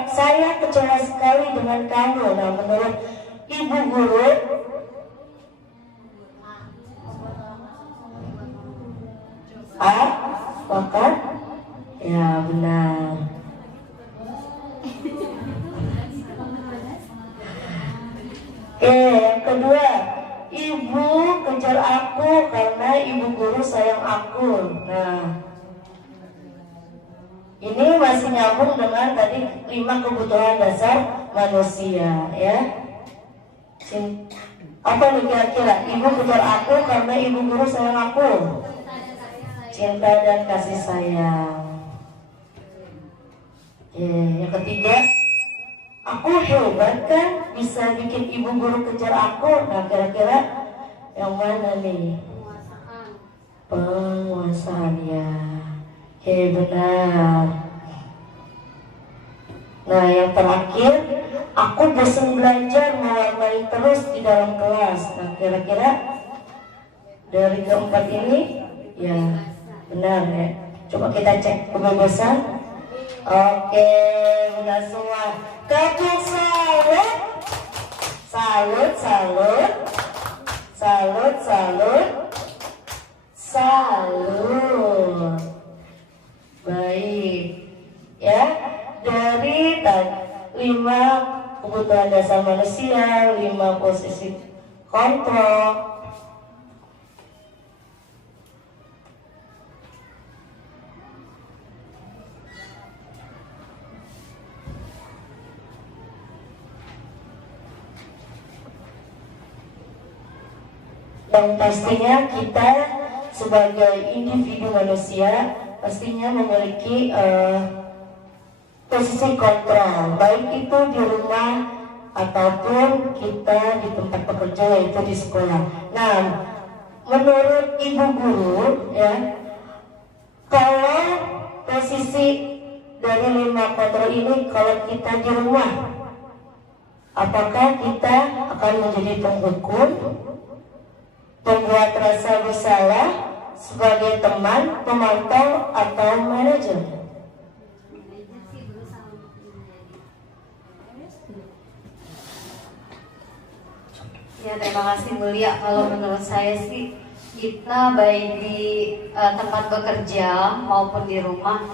saya kecewa sekali dengan kamu. Nah, menurut ibu guru, sepakat? Ya, benar. Oke, yang kedua, ibu kejar aku karena ibu guru sayang aku. Nah, ini masih nyambung dengan tadi 5 kebutuhan dasar manusia, ya. Apa nih kira-kira? Ibu kejar aku karena ibu guru sayang aku. Cinta dan kasih sayang. Yang ketiga, aku hebat kan bisa bikin ibu guru kejar aku. Nah, kira-kira yang mana nih? Penguasaan, ya. Benar. Nah, yang terakhir, aku bosan belajar mewarnai terus di dalam kelas. Nah, kira-kira dari keempat ini, ya. Benar ya. Coba kita cek kebebasan. Oke, benar semua. Tepuk salut. Salut, salut. Salut, salut. Salut. Baik. Ya, dari 5 kebutuhan dasar manusia, 5 posisi kontrol. Dan pastinya kita sebagai individu manusia pastinya memiliki posisi kontrol, baik itu di rumah ataupun kita di tempat bekerja, yaitu di sekolah. Nah, menurut ibu guru, ya, kalau posisi dari 5 kontrol ini, kalau kita di rumah, apakah kita akan menjadi penghukum, pembuat rasa bersalah, sebagai teman, pemantau, atau manajer? Ya, terima kasih Mulia. Kalau menurut saya sih, kita baik di tempat bekerja maupun di rumah,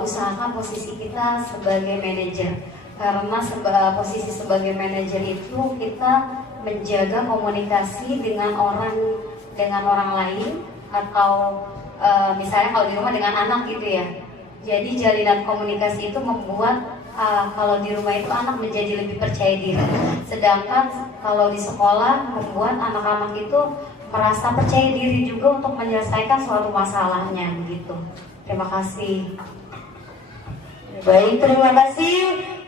usahakan posisi kita sebagai manajer. Karena posisi sebagai manajer itu kita menjaga komunikasi dengan orang lain, atau misalnya kalau di rumah dengan anak gitu ya. Jadi jalinan komunikasi itu membuat kalau di rumah itu anak menjadi lebih percaya diri. Sedangkan kalau di sekolah membuat anak-anak itu merasa percaya diri juga untuk menyelesaikan suatu masalahnya begitu. Terima kasih. Baik, terima kasih.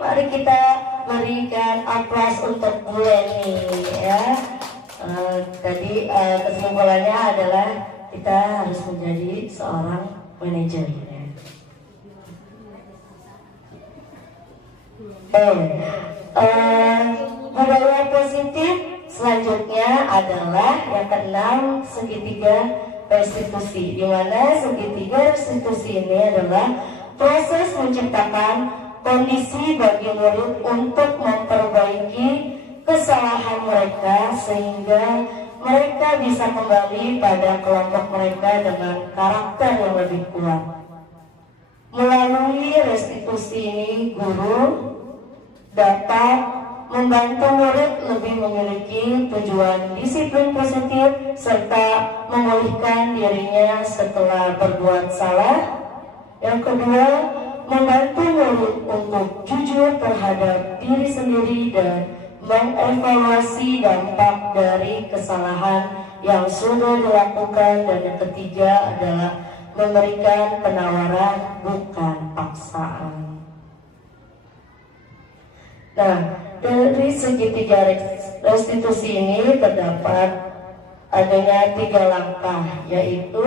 Mari kita berikan aplaus untuk Bu Leni, ya. Tadi kesimpulannya adalah kita harus menjadi seorang manajer, ya. Budaya positif selanjutnya adalah yang keenam, segitiga restitusi, di mana segitiga restitusi ini adalah proses menciptakan kondisi bagi murid untuk memperbaiki kesalahan mereka sehingga mereka bisa kembali pada kelompok mereka dengan karakter yang lebih kuat. Melalui restitusi ini, guru dapat membantu murid lebih memiliki tujuan disiplin positif serta memulihkan dirinya setelah berbuat salah. Yang kedua, membantu murid untuk jujur terhadap diri sendiri dan mengevaluasi dampak dari kesalahan yang sudah dilakukan. Dan yang ketiga adalah memberikan penawaran bukan paksaan. Nah, dari segitiga restitusi ini terdapat adanya 3 langkah, yaitu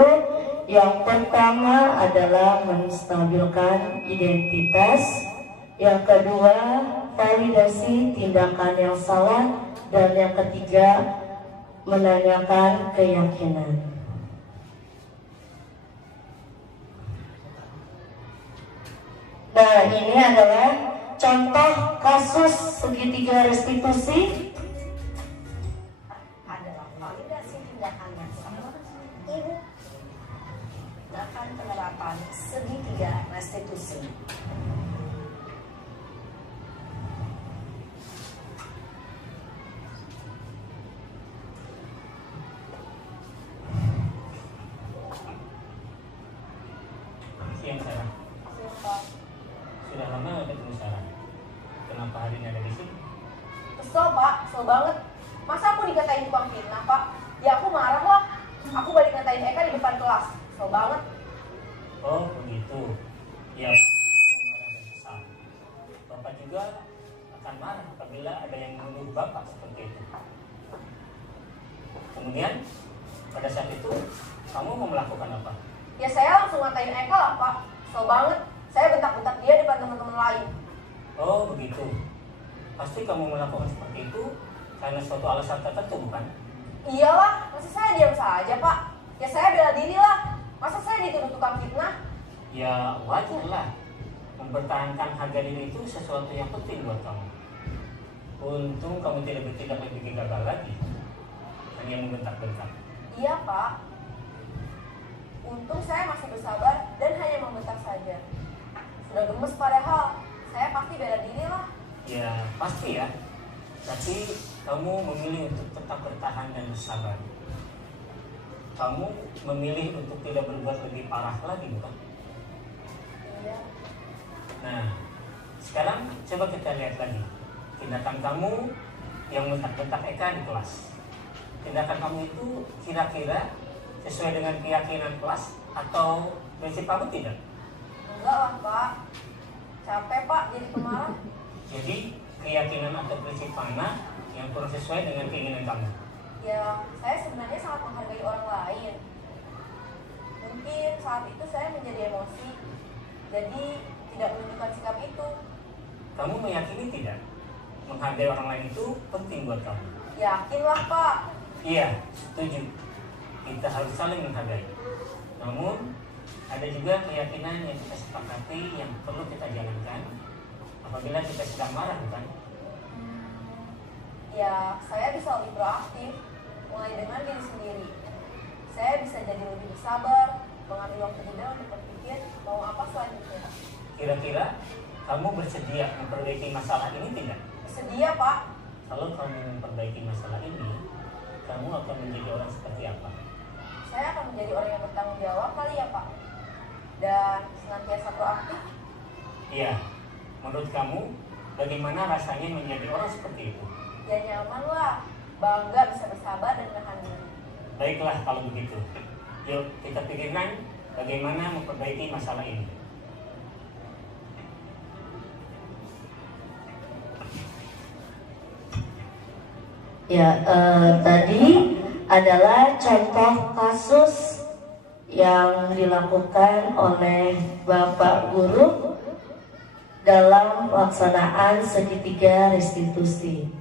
yang pertama adalah menstabilkan identitas, yang kedua validasi tindakan yang salah, dan yang ketiga menanyakan keyakinan. Nah, ini adalah contoh kasus segitiga restitusi. Adalah validasi tindakan yang salah. Ibu akan penerapan segitiga restitusi. Siang Sarah. Sudah lama nggak ketemu Sarah. Kenapa hari ini ada di sini? Kesel Pak, kesel banget. Masa aku dikatain tukang fitnah Pak? Ya aku marah lah. Aku balik ngatain Eka di depan kelas. Kesel banget. Oh begitu. Ya, aku marah dan kesal. Bapak juga akan marah apabila ada yang menuduh Bapak seperti itu. Kemudian pada saat itu kamu mau melakukan apa? Ya saya langsung ngatain Eka lah Pak. Kesel banget. Saya bentak-bentak dia depan teman-teman lain. Oh begitu. Pasti kamu melakukan seperti itu karena suatu alasan tertentu, bukan? Iyalah, masa saya diam saja Pak? Ya saya bela diri lah. Masa saya dituduh tukang fitnah? Ya wajarlah. Mempertahankan harga diri itu sesuatu yang penting buat kamu. Untung kamu tidak bertindak lebih gagal lagi, hanya membentak-bentak. Iya Pak. Untung saya masih bersabar dan hanya membentak saja. Sudah gemes padahal, saya pasti bela diri lah. Ya pasti ya. Tapi kamu memilih untuk tetap bertahan dan bersabar. Kamu memilih untuk tidak berbuat lebih parah lagi, bukan? Iya. Nah, sekarang coba kita lihat lagi tindakan kamu yang bentak-bentak Eka di kelas. Tindakan kamu itu kira-kira sesuai dengan keyakinan kelas atau prinsip kamu tidak? Enggak lah Pak. Capek Pak jadi pemarah. Jadi keyakinan atau prinsip mana yang kurang sesuai dengan keinginan kamu? Ya, saya sebenarnya sangat menghargai orang lain. Mungkin saat itu saya menjadi emosi, jadi tidak menunjukkan sikap itu. Kamu meyakini tidak? Menghargai orang lain itu penting buat kamu. Yakinlah Pak. Iya, setuju. Kita harus saling menghargai. Namun, ada juga keyakinan yang kita sepakati yang perlu kita jalankan apabila kita sedang marah, bukan? Ya, saya bisa lebih proaktif, mulai dengan diri sendiri. Saya bisa jadi lebih bersabar, mengambil waktu jeda untuk berpikir mau apa selanjutnya. Kira-kira kamu bersedia memperbaiki masalah ini tidak? Bersedia Pak. Kalau kamu memperbaiki masalah ini, kamu akan menjadi orang seperti apa? Saya akan menjadi orang yang bertanggung jawab kali ya Pak. Dan senantiasa proaktif. Iya. Menurut kamu, bagaimana rasanya menjadi orang seperti itu? Ya nyaman lah, bangga bisa bersabar dan menahan diri. Baiklah kalau begitu. Yuk kita pikirkan bagaimana memperbaiki masalah ini. Ya, tadi adalah contoh kasus yang dilakukan oleh Bapak Guru dalam pelaksanaan segitiga restitusi.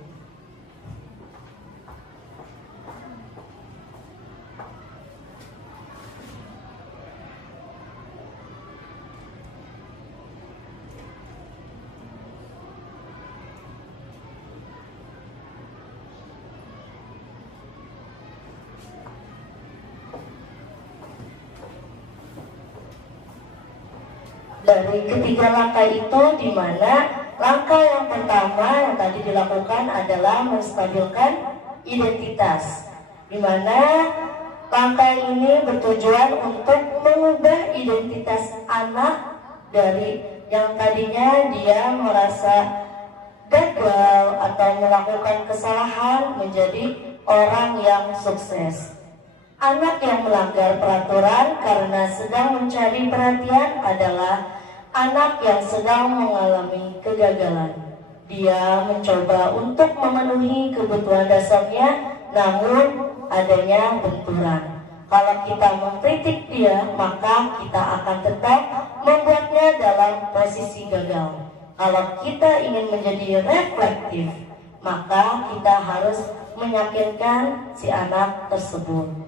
Dari ketiga langkah itu, di mana langkah yang pertama yang tadi dilakukan adalah menstabilkan identitas, di mana langkah ini bertujuan untuk mengubah identitas anak dari yang tadinya dia merasa gagal atau melakukan kesalahan menjadi orang yang sukses. Anak yang melanggar peraturan karena sedang mencari perhatian adalah anak yang sedang mengalami kegagalan. Dia mencoba untuk memenuhi kebutuhan dasarnya, namun adanya benturan. Kalau kita mengkritik dia, maka kita akan tetap membuatnya dalam posisi gagal. Kalau kita ingin menjadi reflektif, maka kita harus meyakinkan si anak tersebut.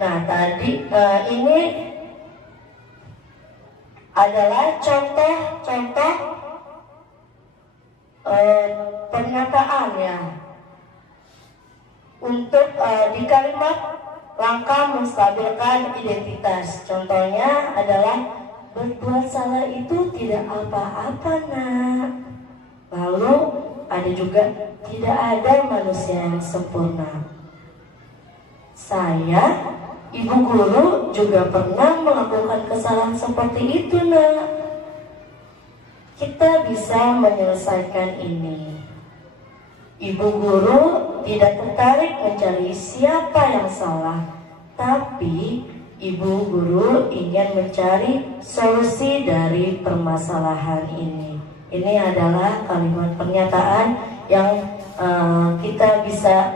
Nah, tadi ini adalah contoh-contoh pernyataan ya untuk di kalimat langkah menstabilkan identitas. Contohnya adalah berbuat salah itu tidak apa-apa nak. Lalu ada juga tidak ada manusia yang sempurna. Saya, ibu guru juga pernah melakukan kesalahan seperti itu nak. Kita bisa menyelesaikan ini. Ibu guru tidak tertarik mencari siapa yang salah, tapi ibu guru ingin mencari solusi dari permasalahan ini. Ini adalah kalimat pernyataan yang kita bisa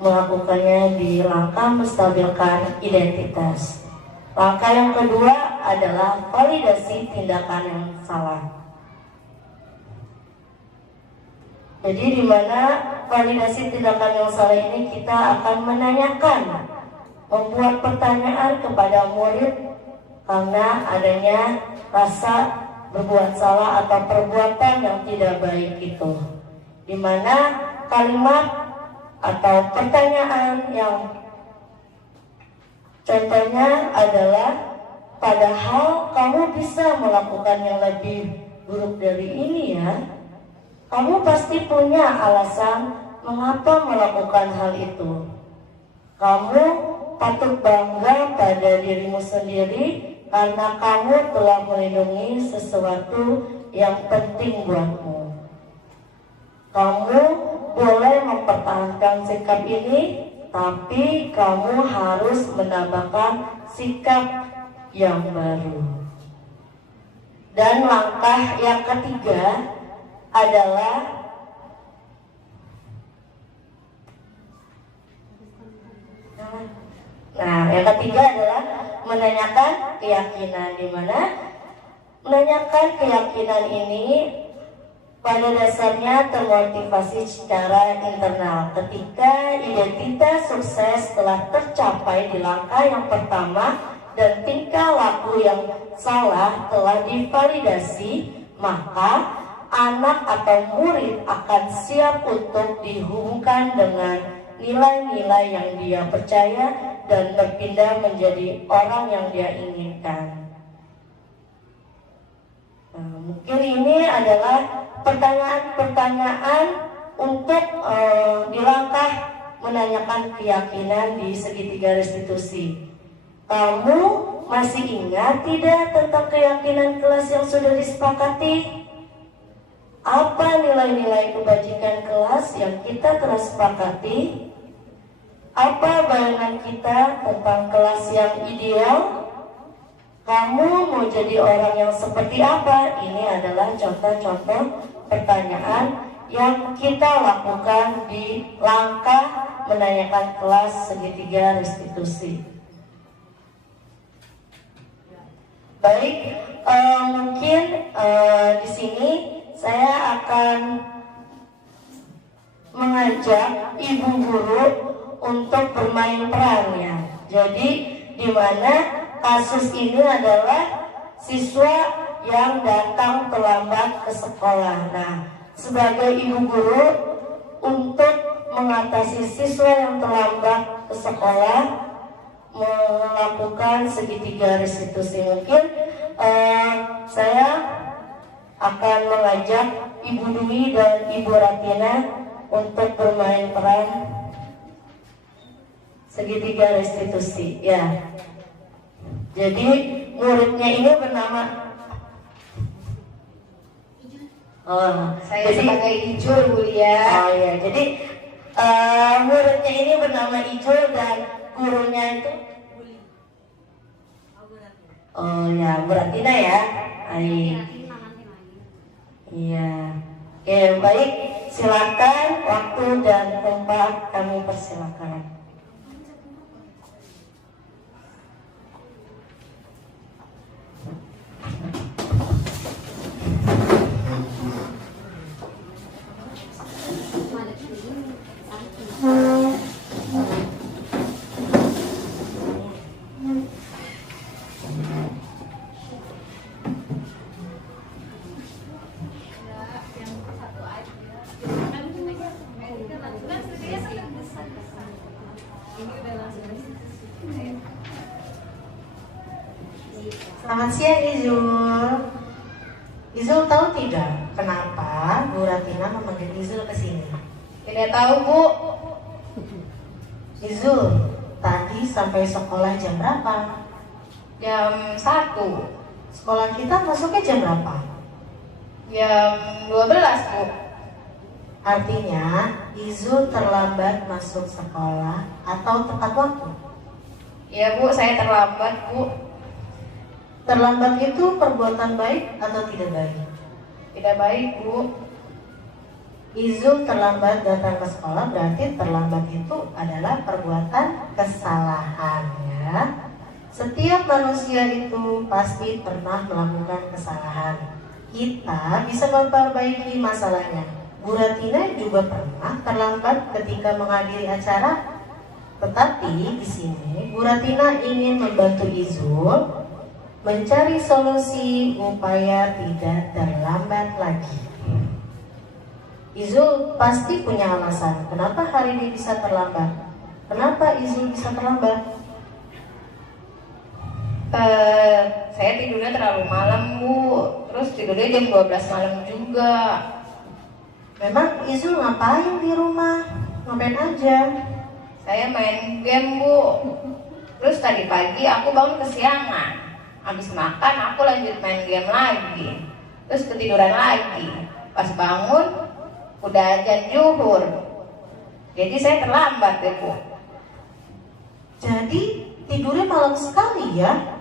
melakukannya di langkah menstabilkan identitas. Langkah yang kedua adalah validasi tindakan yang salah. Jadi di mana validasi tindakan yang salah ini kita akan menanyakan, membuat pertanyaan kepada murid karena adanya rasa berbuat salah atau perbuatan yang tidak baik itu. Di mana kalimat atau pertanyaan yang contohnya adalah, padahal kamu bisa melakukan yang lebih buruk dari ini ya. Kamu pasti punya alasan mengapa melakukan hal itu. Kamu patut bangga pada dirimu sendiri karena kamu telah melindungi sesuatu yang penting buatmu. Kamu boleh mempertahankan sikap ini, tapi kamu harus menambahkan sikap yang baru. Dan langkah yang ketiga adalah yang ketiga adalah menanyakan keyakinan, di mana menanyakan keyakinan ini pada dasarnya termotivasi secara internal. Ketika identitas sukses telah tercapai di langkah yang pertama dan tingkah laku yang salah telah divalidasi, maka anak atau murid akan siap untuk dihubungkan dengan nilai-nilai yang dia percaya dan berpindah menjadi orang yang dia inginkan. Mungkin ini adalah pertanyaan-pertanyaan untuk di langkah menanyakan keyakinan di segitiga restitusi. Kamu masih ingat tidak tentang keyakinan kelas yang sudah disepakati? Apa nilai-nilai kebajikan kelas yang kita telah sepakati? Apa bayangan kita tentang kelas yang ideal? Kamu mau jadi orang yang seperti apa? Ini adalah contoh-contoh pertanyaan yang kita lakukan di langkah menanyakan kelas segitiga restitusi. Baik, mungkin di sini saya akan mengajak ibu guru untuk bermain perannya. Jadi di mana kasus ini adalah siswa yang datang terlambat ke sekolah. Nah, sebagai ibu guru untuk mengatasi siswa yang terlambat ke sekolah, melakukan segitiga restitusi, mungkin saya akan mengajak Ibu Dwi dan Ibu Ratina untuk bermain peran segitiga restitusi. Ya. Jadi muridnya ini bernama saya sebagai Ijul, Bu ya. Oh ya, jadi Muridnya ini bernama Ijul dan gurunya itu oh ya, Bu Ratina ya. Baik. Iya. Oke, baik. Silakan waktu dan tempat kami persilakan. Selamat siang Izul. Izul tahu tidak kenapa Bu Ratina memanggil Izul ke sini? Tidak tahu, Bu. Izul, tadi sampai sekolah jam berapa? Jam 1. Sekolah kita masuknya jam berapa? Jam 12, Bu. Artinya Izul terlambat masuk sekolah atau tepat waktu? Ya, Bu, saya terlambat, Bu. Terlambat itu perbuatan baik atau tidak baik? Tidak baik, Bu. Izul terlambat datang ke sekolah berarti terlambat itu adalah perbuatan kesalahan ya. Setiap manusia itu pasti pernah melakukan kesalahan. Kita bisa memperbaiki masalahnya. Bu Ratina juga pernah terlambat ketika menghadiri acara. Tetapi di sini Bu Ratina ingin membantu Izul mencari solusi upaya tidak terlambat lagi. Izul pasti punya alasan kenapa hari ini bisa terlambat. Kenapa Izul bisa terlambat? Saya tidurnya terlalu malam, Bu. Terus tidurnya jam 12 malam juga. Memang Izul ngapain di rumah? Ngapain aja? Saya main game, Bu. Terus tadi pagi aku bangun kesiangan. Habis makan aku lanjut main game lagi. Terus ketiduran lagi. Pas bangun udah azan zuhur. Jadi saya terlambat deh, Bu. Jadi tidurnya malam sekali ya?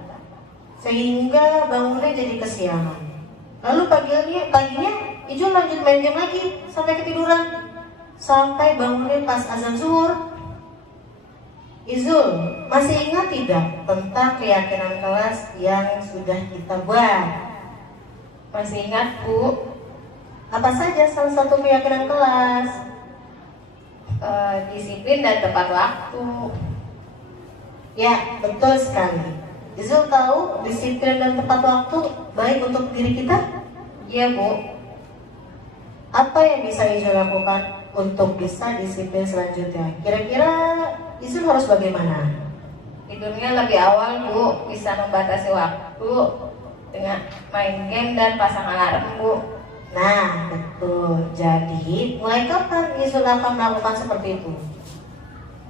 Sehingga bangunnya jadi kesiangan. Lalu paginya Izul lanjut main game lagi sampai ketiduran. Sampai bangunnya pas azan zuhur. Izul, masih ingat tidak tentang keyakinan kelas yang sudah kita buat? Masih ingat, Bu. Apa saja salah satu keyakinan kelas? Disiplin dan tepat waktu. Ya, betul sekali. Izul tahu disiplin dan tepat waktu baik untuk diri kita? Iya, Bu. Apa yang bisa Izul lakukan untuk bisa disiplin selanjutnya? Kira-kira Izul harus bagaimana? Tidurnya lebih awal, Bu. Bisa membatasi waktu dengan main game dan pasang alarm, Bu. Nah, betul. Jadi, mulai kapan Izul akan melakukan seperti itu?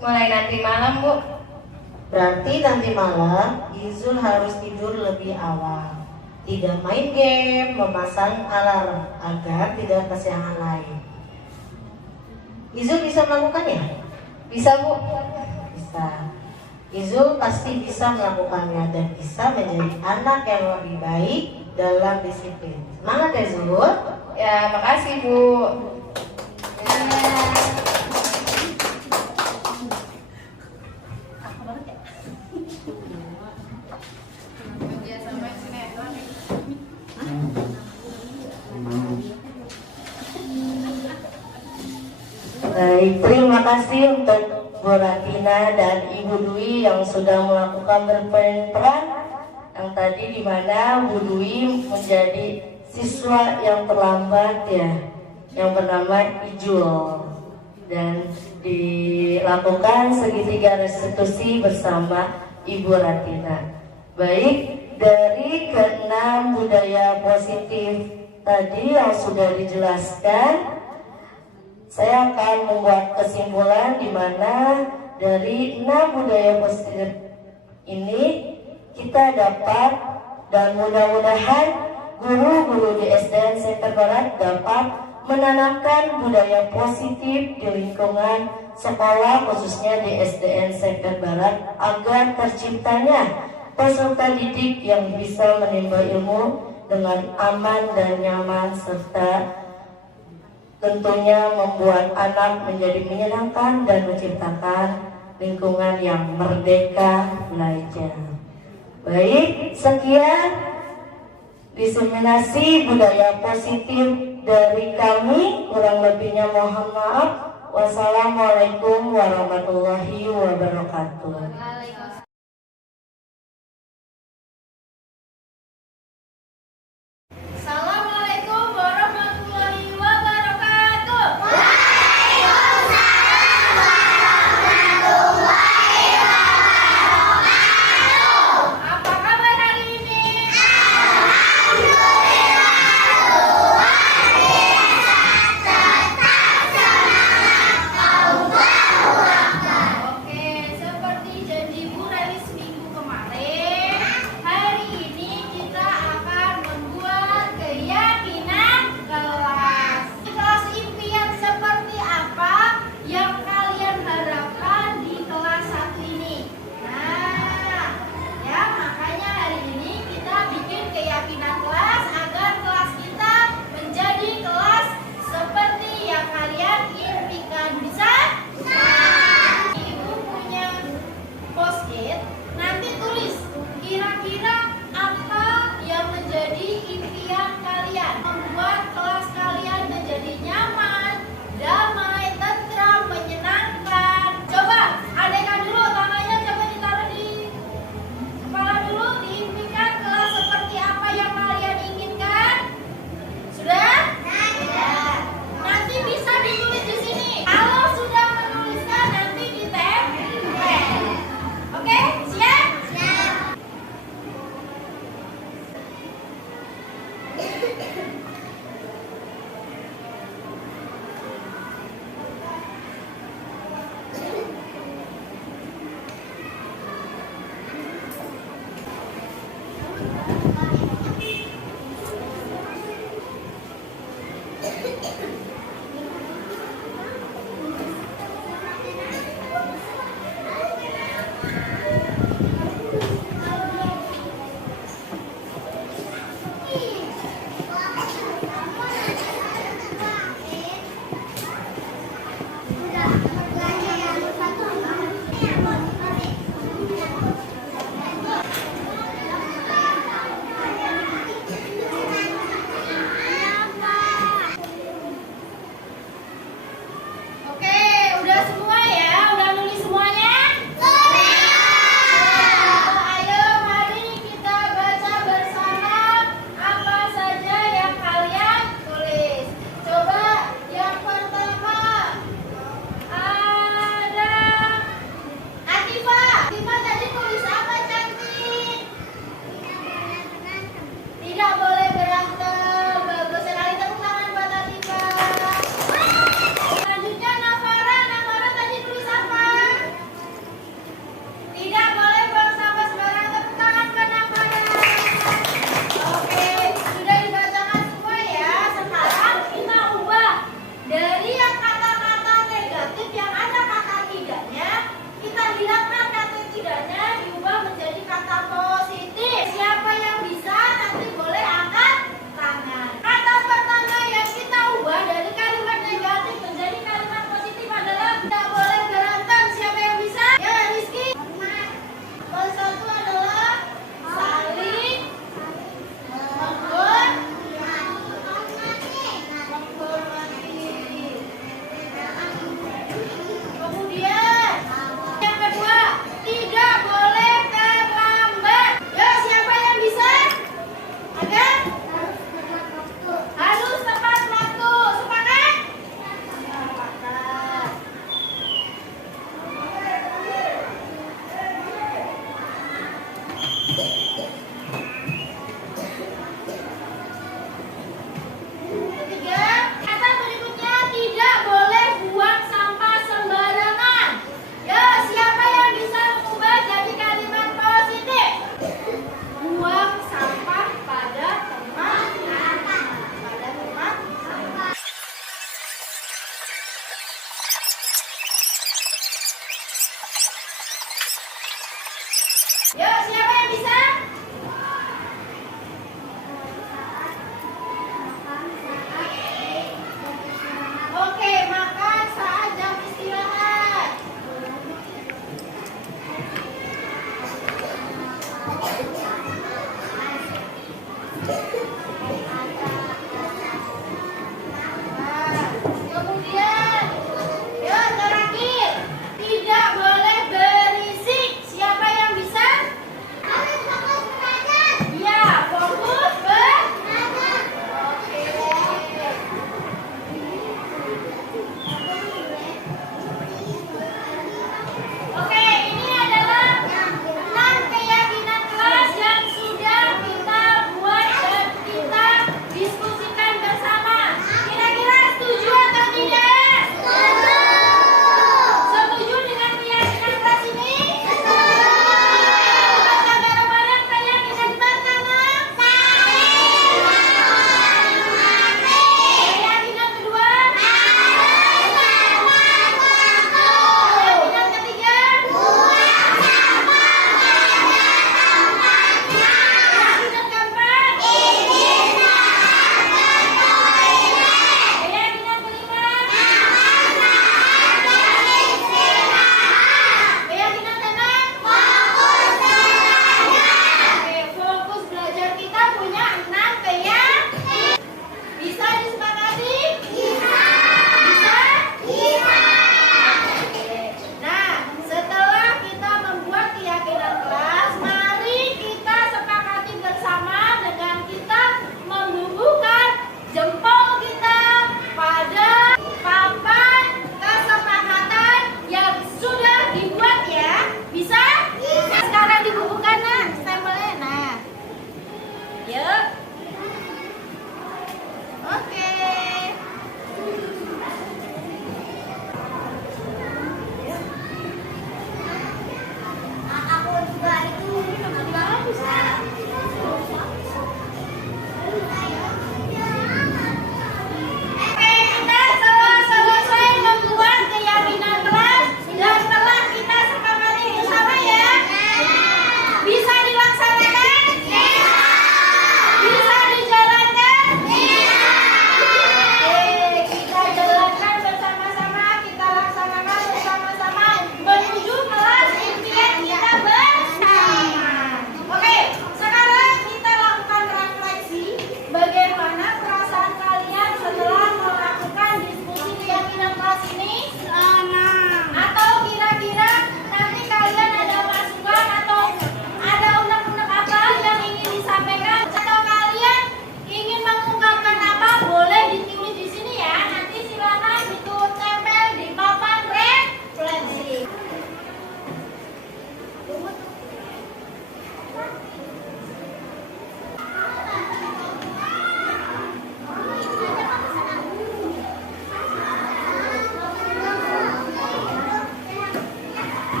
Mulai nanti malam, Bu. Berarti nanti malam Izul harus tidur lebih awal. Tidak main game, memasang alarm agar tidak kesiangan lain. Izul bisa melakukannya? Bisa, Bu. Bisa. Izul pasti bisa melakukannya dan bisa menjadi anak yang lebih baik dalam disiplin. Semangat ya Zul. Ya, makasih, Bu. Baik, terima kasih untuk Bu Ratina dan Ibu Dwi yang sudah melakukan berperan yang tadi di mana Bu Dwi menjadi siswa yang terlambat ya, yang bernama Ijul, dan dilakukan segitiga restitusi bersama Ibu Ratina. Baik, dari keenam budaya positif tadi yang sudah dijelaskan, saya akan membuat kesimpulan di mana dari 6 budaya positif ini kita dapat dan mudah-mudahan guru-guru di SDN Center Barat dapat menanamkan budaya positif di lingkungan sekolah khususnya di SDN Semper Barat agar terciptanya peserta didik yang bisa menimba ilmu dengan aman dan nyaman serta tentunya membuat anak menjadi menyenangkan dan menciptakan lingkungan yang merdeka belajar. Baik, sekian diseminasi budaya positif dari kami, kurang lebihnya mohon maaf. Wassalamualaikum warahmatullahi wabarakatuh. Assalamualaikum warahmatullahi wabarakatuh. Apa kabar hari ini? Oke, seperti janji Bu Relis minggu kemarin, hari ini kita akan membuat keyakinan kelas. Kelas impian seperti apa yang kalian harapkan di kelas 1 ini? Nah, ya makanya hari ini kita bikin keyakinan kelas agar kelas kita menjadi kelas seperti yang kalian impikan. Bisa? Ibu punya post-it, nanti tulis kira-kira apa yang menjadi impian kalian. Membuat kelas kalian menjadi nyaman, damai, tentram, menyenangkan. Coba adekan dulu tangannya, coba ditaruh di kepala dulu, diimpikan kelas seperti apa yang kalian inginkan. Sudah? Sudah. Nanti bisa ditulis di sini. Kalau sudah menuliskan nanti ditempel. Oke, siap? Siap.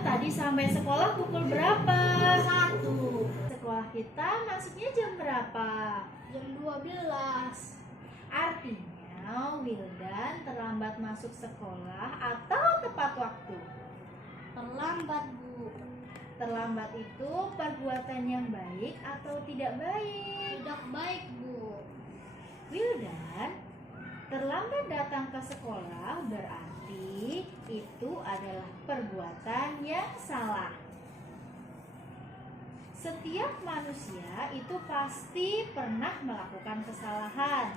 tadi sampai sekolah pukul berapa? 1. Sekolah kita masuknya jam berapa? Jam 12. Artinya Wildan terlambat masuk sekolah atau tepat waktu? Terlambat, Bu. Terlambat itu perbuatan yang baik atau tidak baik? Tidak baik, Bu. Wildan, terlambat datang ke sekolah berarti itu adalah perbuatan yang salah. Setiap manusia itu pasti pernah melakukan kesalahan.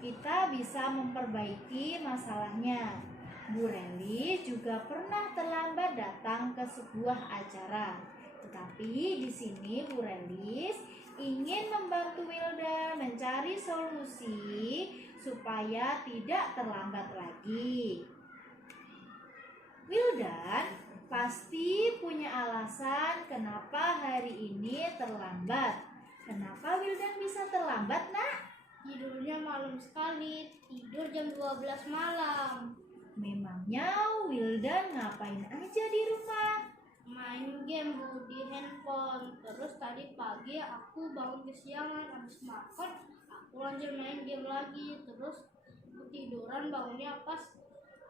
Kita bisa memperbaiki masalahnya. Bu Reli juga pernah terlambat datang ke sebuah acara. Tetapi di sini Bu Relis ingin membantu Wildan mencari solusi supaya tidak terlambat lagi. Wildan pasti punya alasan kenapa hari ini terlambat. Kenapa Wildan bisa terlambat, Nak? Tidurnya malam sekali. Tidur jam 12 malam. Memangnya Wildan ngapain aja di rumah? Main game, Bu, di handphone. Terus tadi pagi aku bangun kesiangan, habis makan aku lanjut main game lagi. Terus ketiduran, bangunnya pas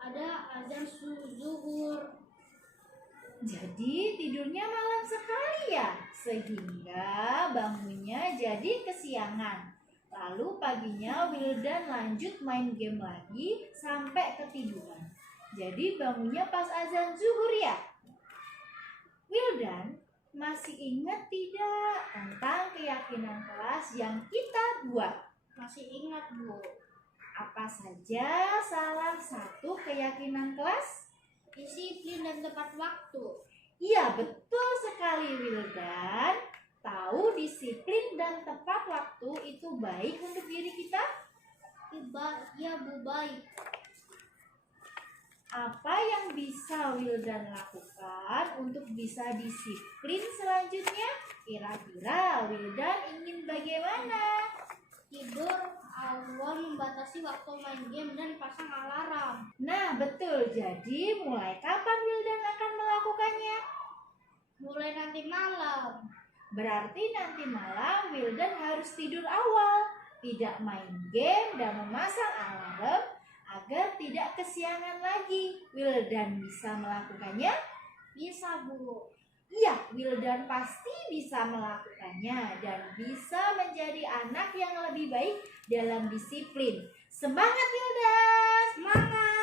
ada azan zuhur. Jadi tidurnya malam sekali ya, sehingga bangunnya jadi kesiangan. Lalu paginya Wildan lanjut main game lagi sampai ketiduran. Jadi bangunnya pas azan zuhur ya. Wildan masih ingat tidak tentang keyakinan kelas yang kita buat? Masih ingat, Bu. Apa saja salah satu keyakinan kelas? Disiplin dan tepat waktu. Iya, betul sekali Wildan. Tahu disiplin dan tepat waktu itu baik untuk diri kita? Iya, Bu, baik. Apa yang bisa Wildan lakukan untuk bisa disiplin selanjutnya? Kira-kira Wildan ingin bagaimana? Tidur awal, membatasi waktu main game, dan pasang alarm. Nah, betul. Jadi, mulai kapan Wildan akan melakukannya? Mulai nanti malam. Berarti nanti malam Wildan harus tidur awal, tidak main game dan memasang alarm agar tidak kesiangan lagi. Wildan bisa melakukannya? Bisa, Bu. Iya, Wildan pasti bisa melakukannya dan bisa menjadi anak yang lebih baik dalam disiplin. Semangat Wildan! Semangat!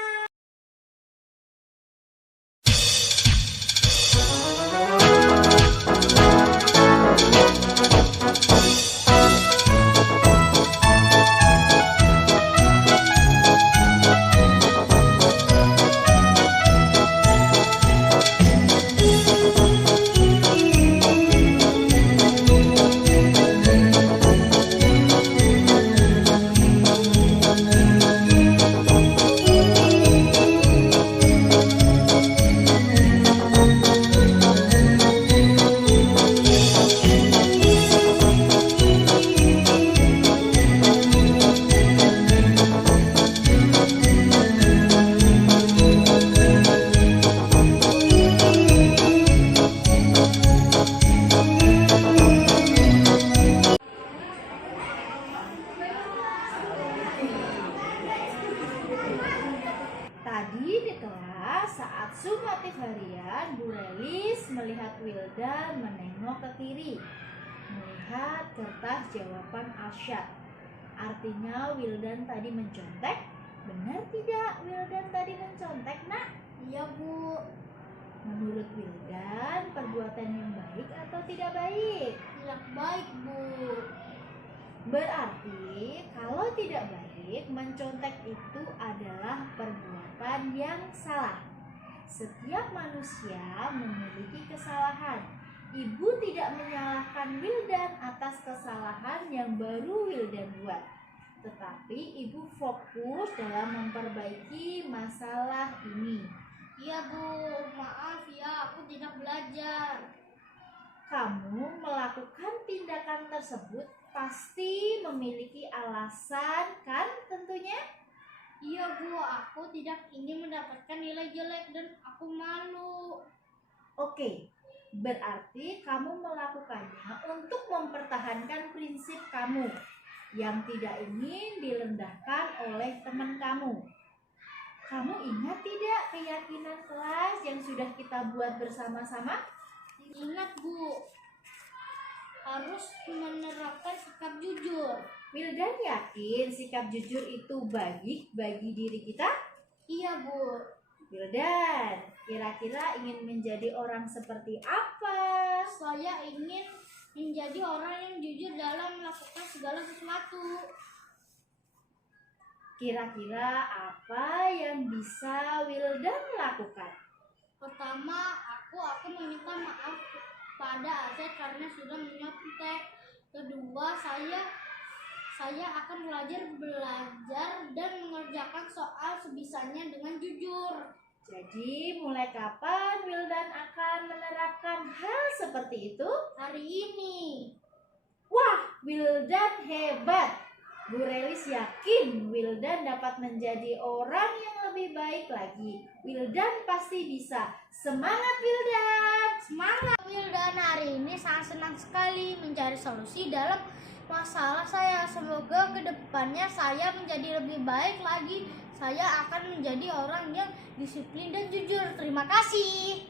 Tadi di kelas saat sumatif harian, Bu Relis melihat Wildan menengok ke kiri, melihat kertas jawaban Arsyad. Artinya Wildan tadi mencontek. Benar tidak Wildan tadi mencontek, Nak? Iya, Bu. Menurut Wildan, perbuatan yang baik atau tidak baik? Tidak baik, Bu. Berarti kalau tidak baik, mencontek itu adalah perbuatan yang salah. Setiap manusia memiliki kesalahan. Ibu tidak menyalahkan Wildan atas kesalahan yang baru Wildan buat. Tetapi ibu fokus dalam memperbaiki masalah ini. Iya, Bu. Maaf ya, aku tidak belajar. Kamu melakukan tindakan tersebut pasti memiliki alasan kan tentunya? Iya, Bu. Aku tidak ingin mendapatkan nilai jelek dan aku malu. Oke, berarti kamu melakukannya untuk mempertahankan prinsip kamu yang tidak ingin direndahkan oleh teman kamu. Kamu ingat tidak keyakinan kelas yang sudah kita buat bersama-sama? Ingat, Bu. Harus menerapkan sikap jujur. Wildan yakin sikap jujur itu baik bagi diri kita? Iya, Bu. Wildan, kira-kira ingin menjadi orang seperti apa? Saya ingin menjadi orang yang jujur dalam melakukan segala sesuatu. Kira-kira apa yang bisa Wildan lakukan? Pertama, aku akan meminta maaf pada Aceh karena sudah menyontek. Kedua, saya akan belajar dan mengerjakan soal sebisanya dengan jujur. Jadi mulai kapan Wildan akan menerapkan hal seperti itu? Hari ini. Wah, Wildan hebat. Bu Relis yakin Wildan dapat menjadi orang yang lebih baik lagi. Wildan pasti bisa. Semangat Wildan! Semangat Wildan, hari ini sangat senang sekali mencari solusi dalam masalah saya. Semoga kedepannya saya menjadi lebih baik lagi. Saya akan menjadi orang yang disiplin dan jujur. Terima kasih.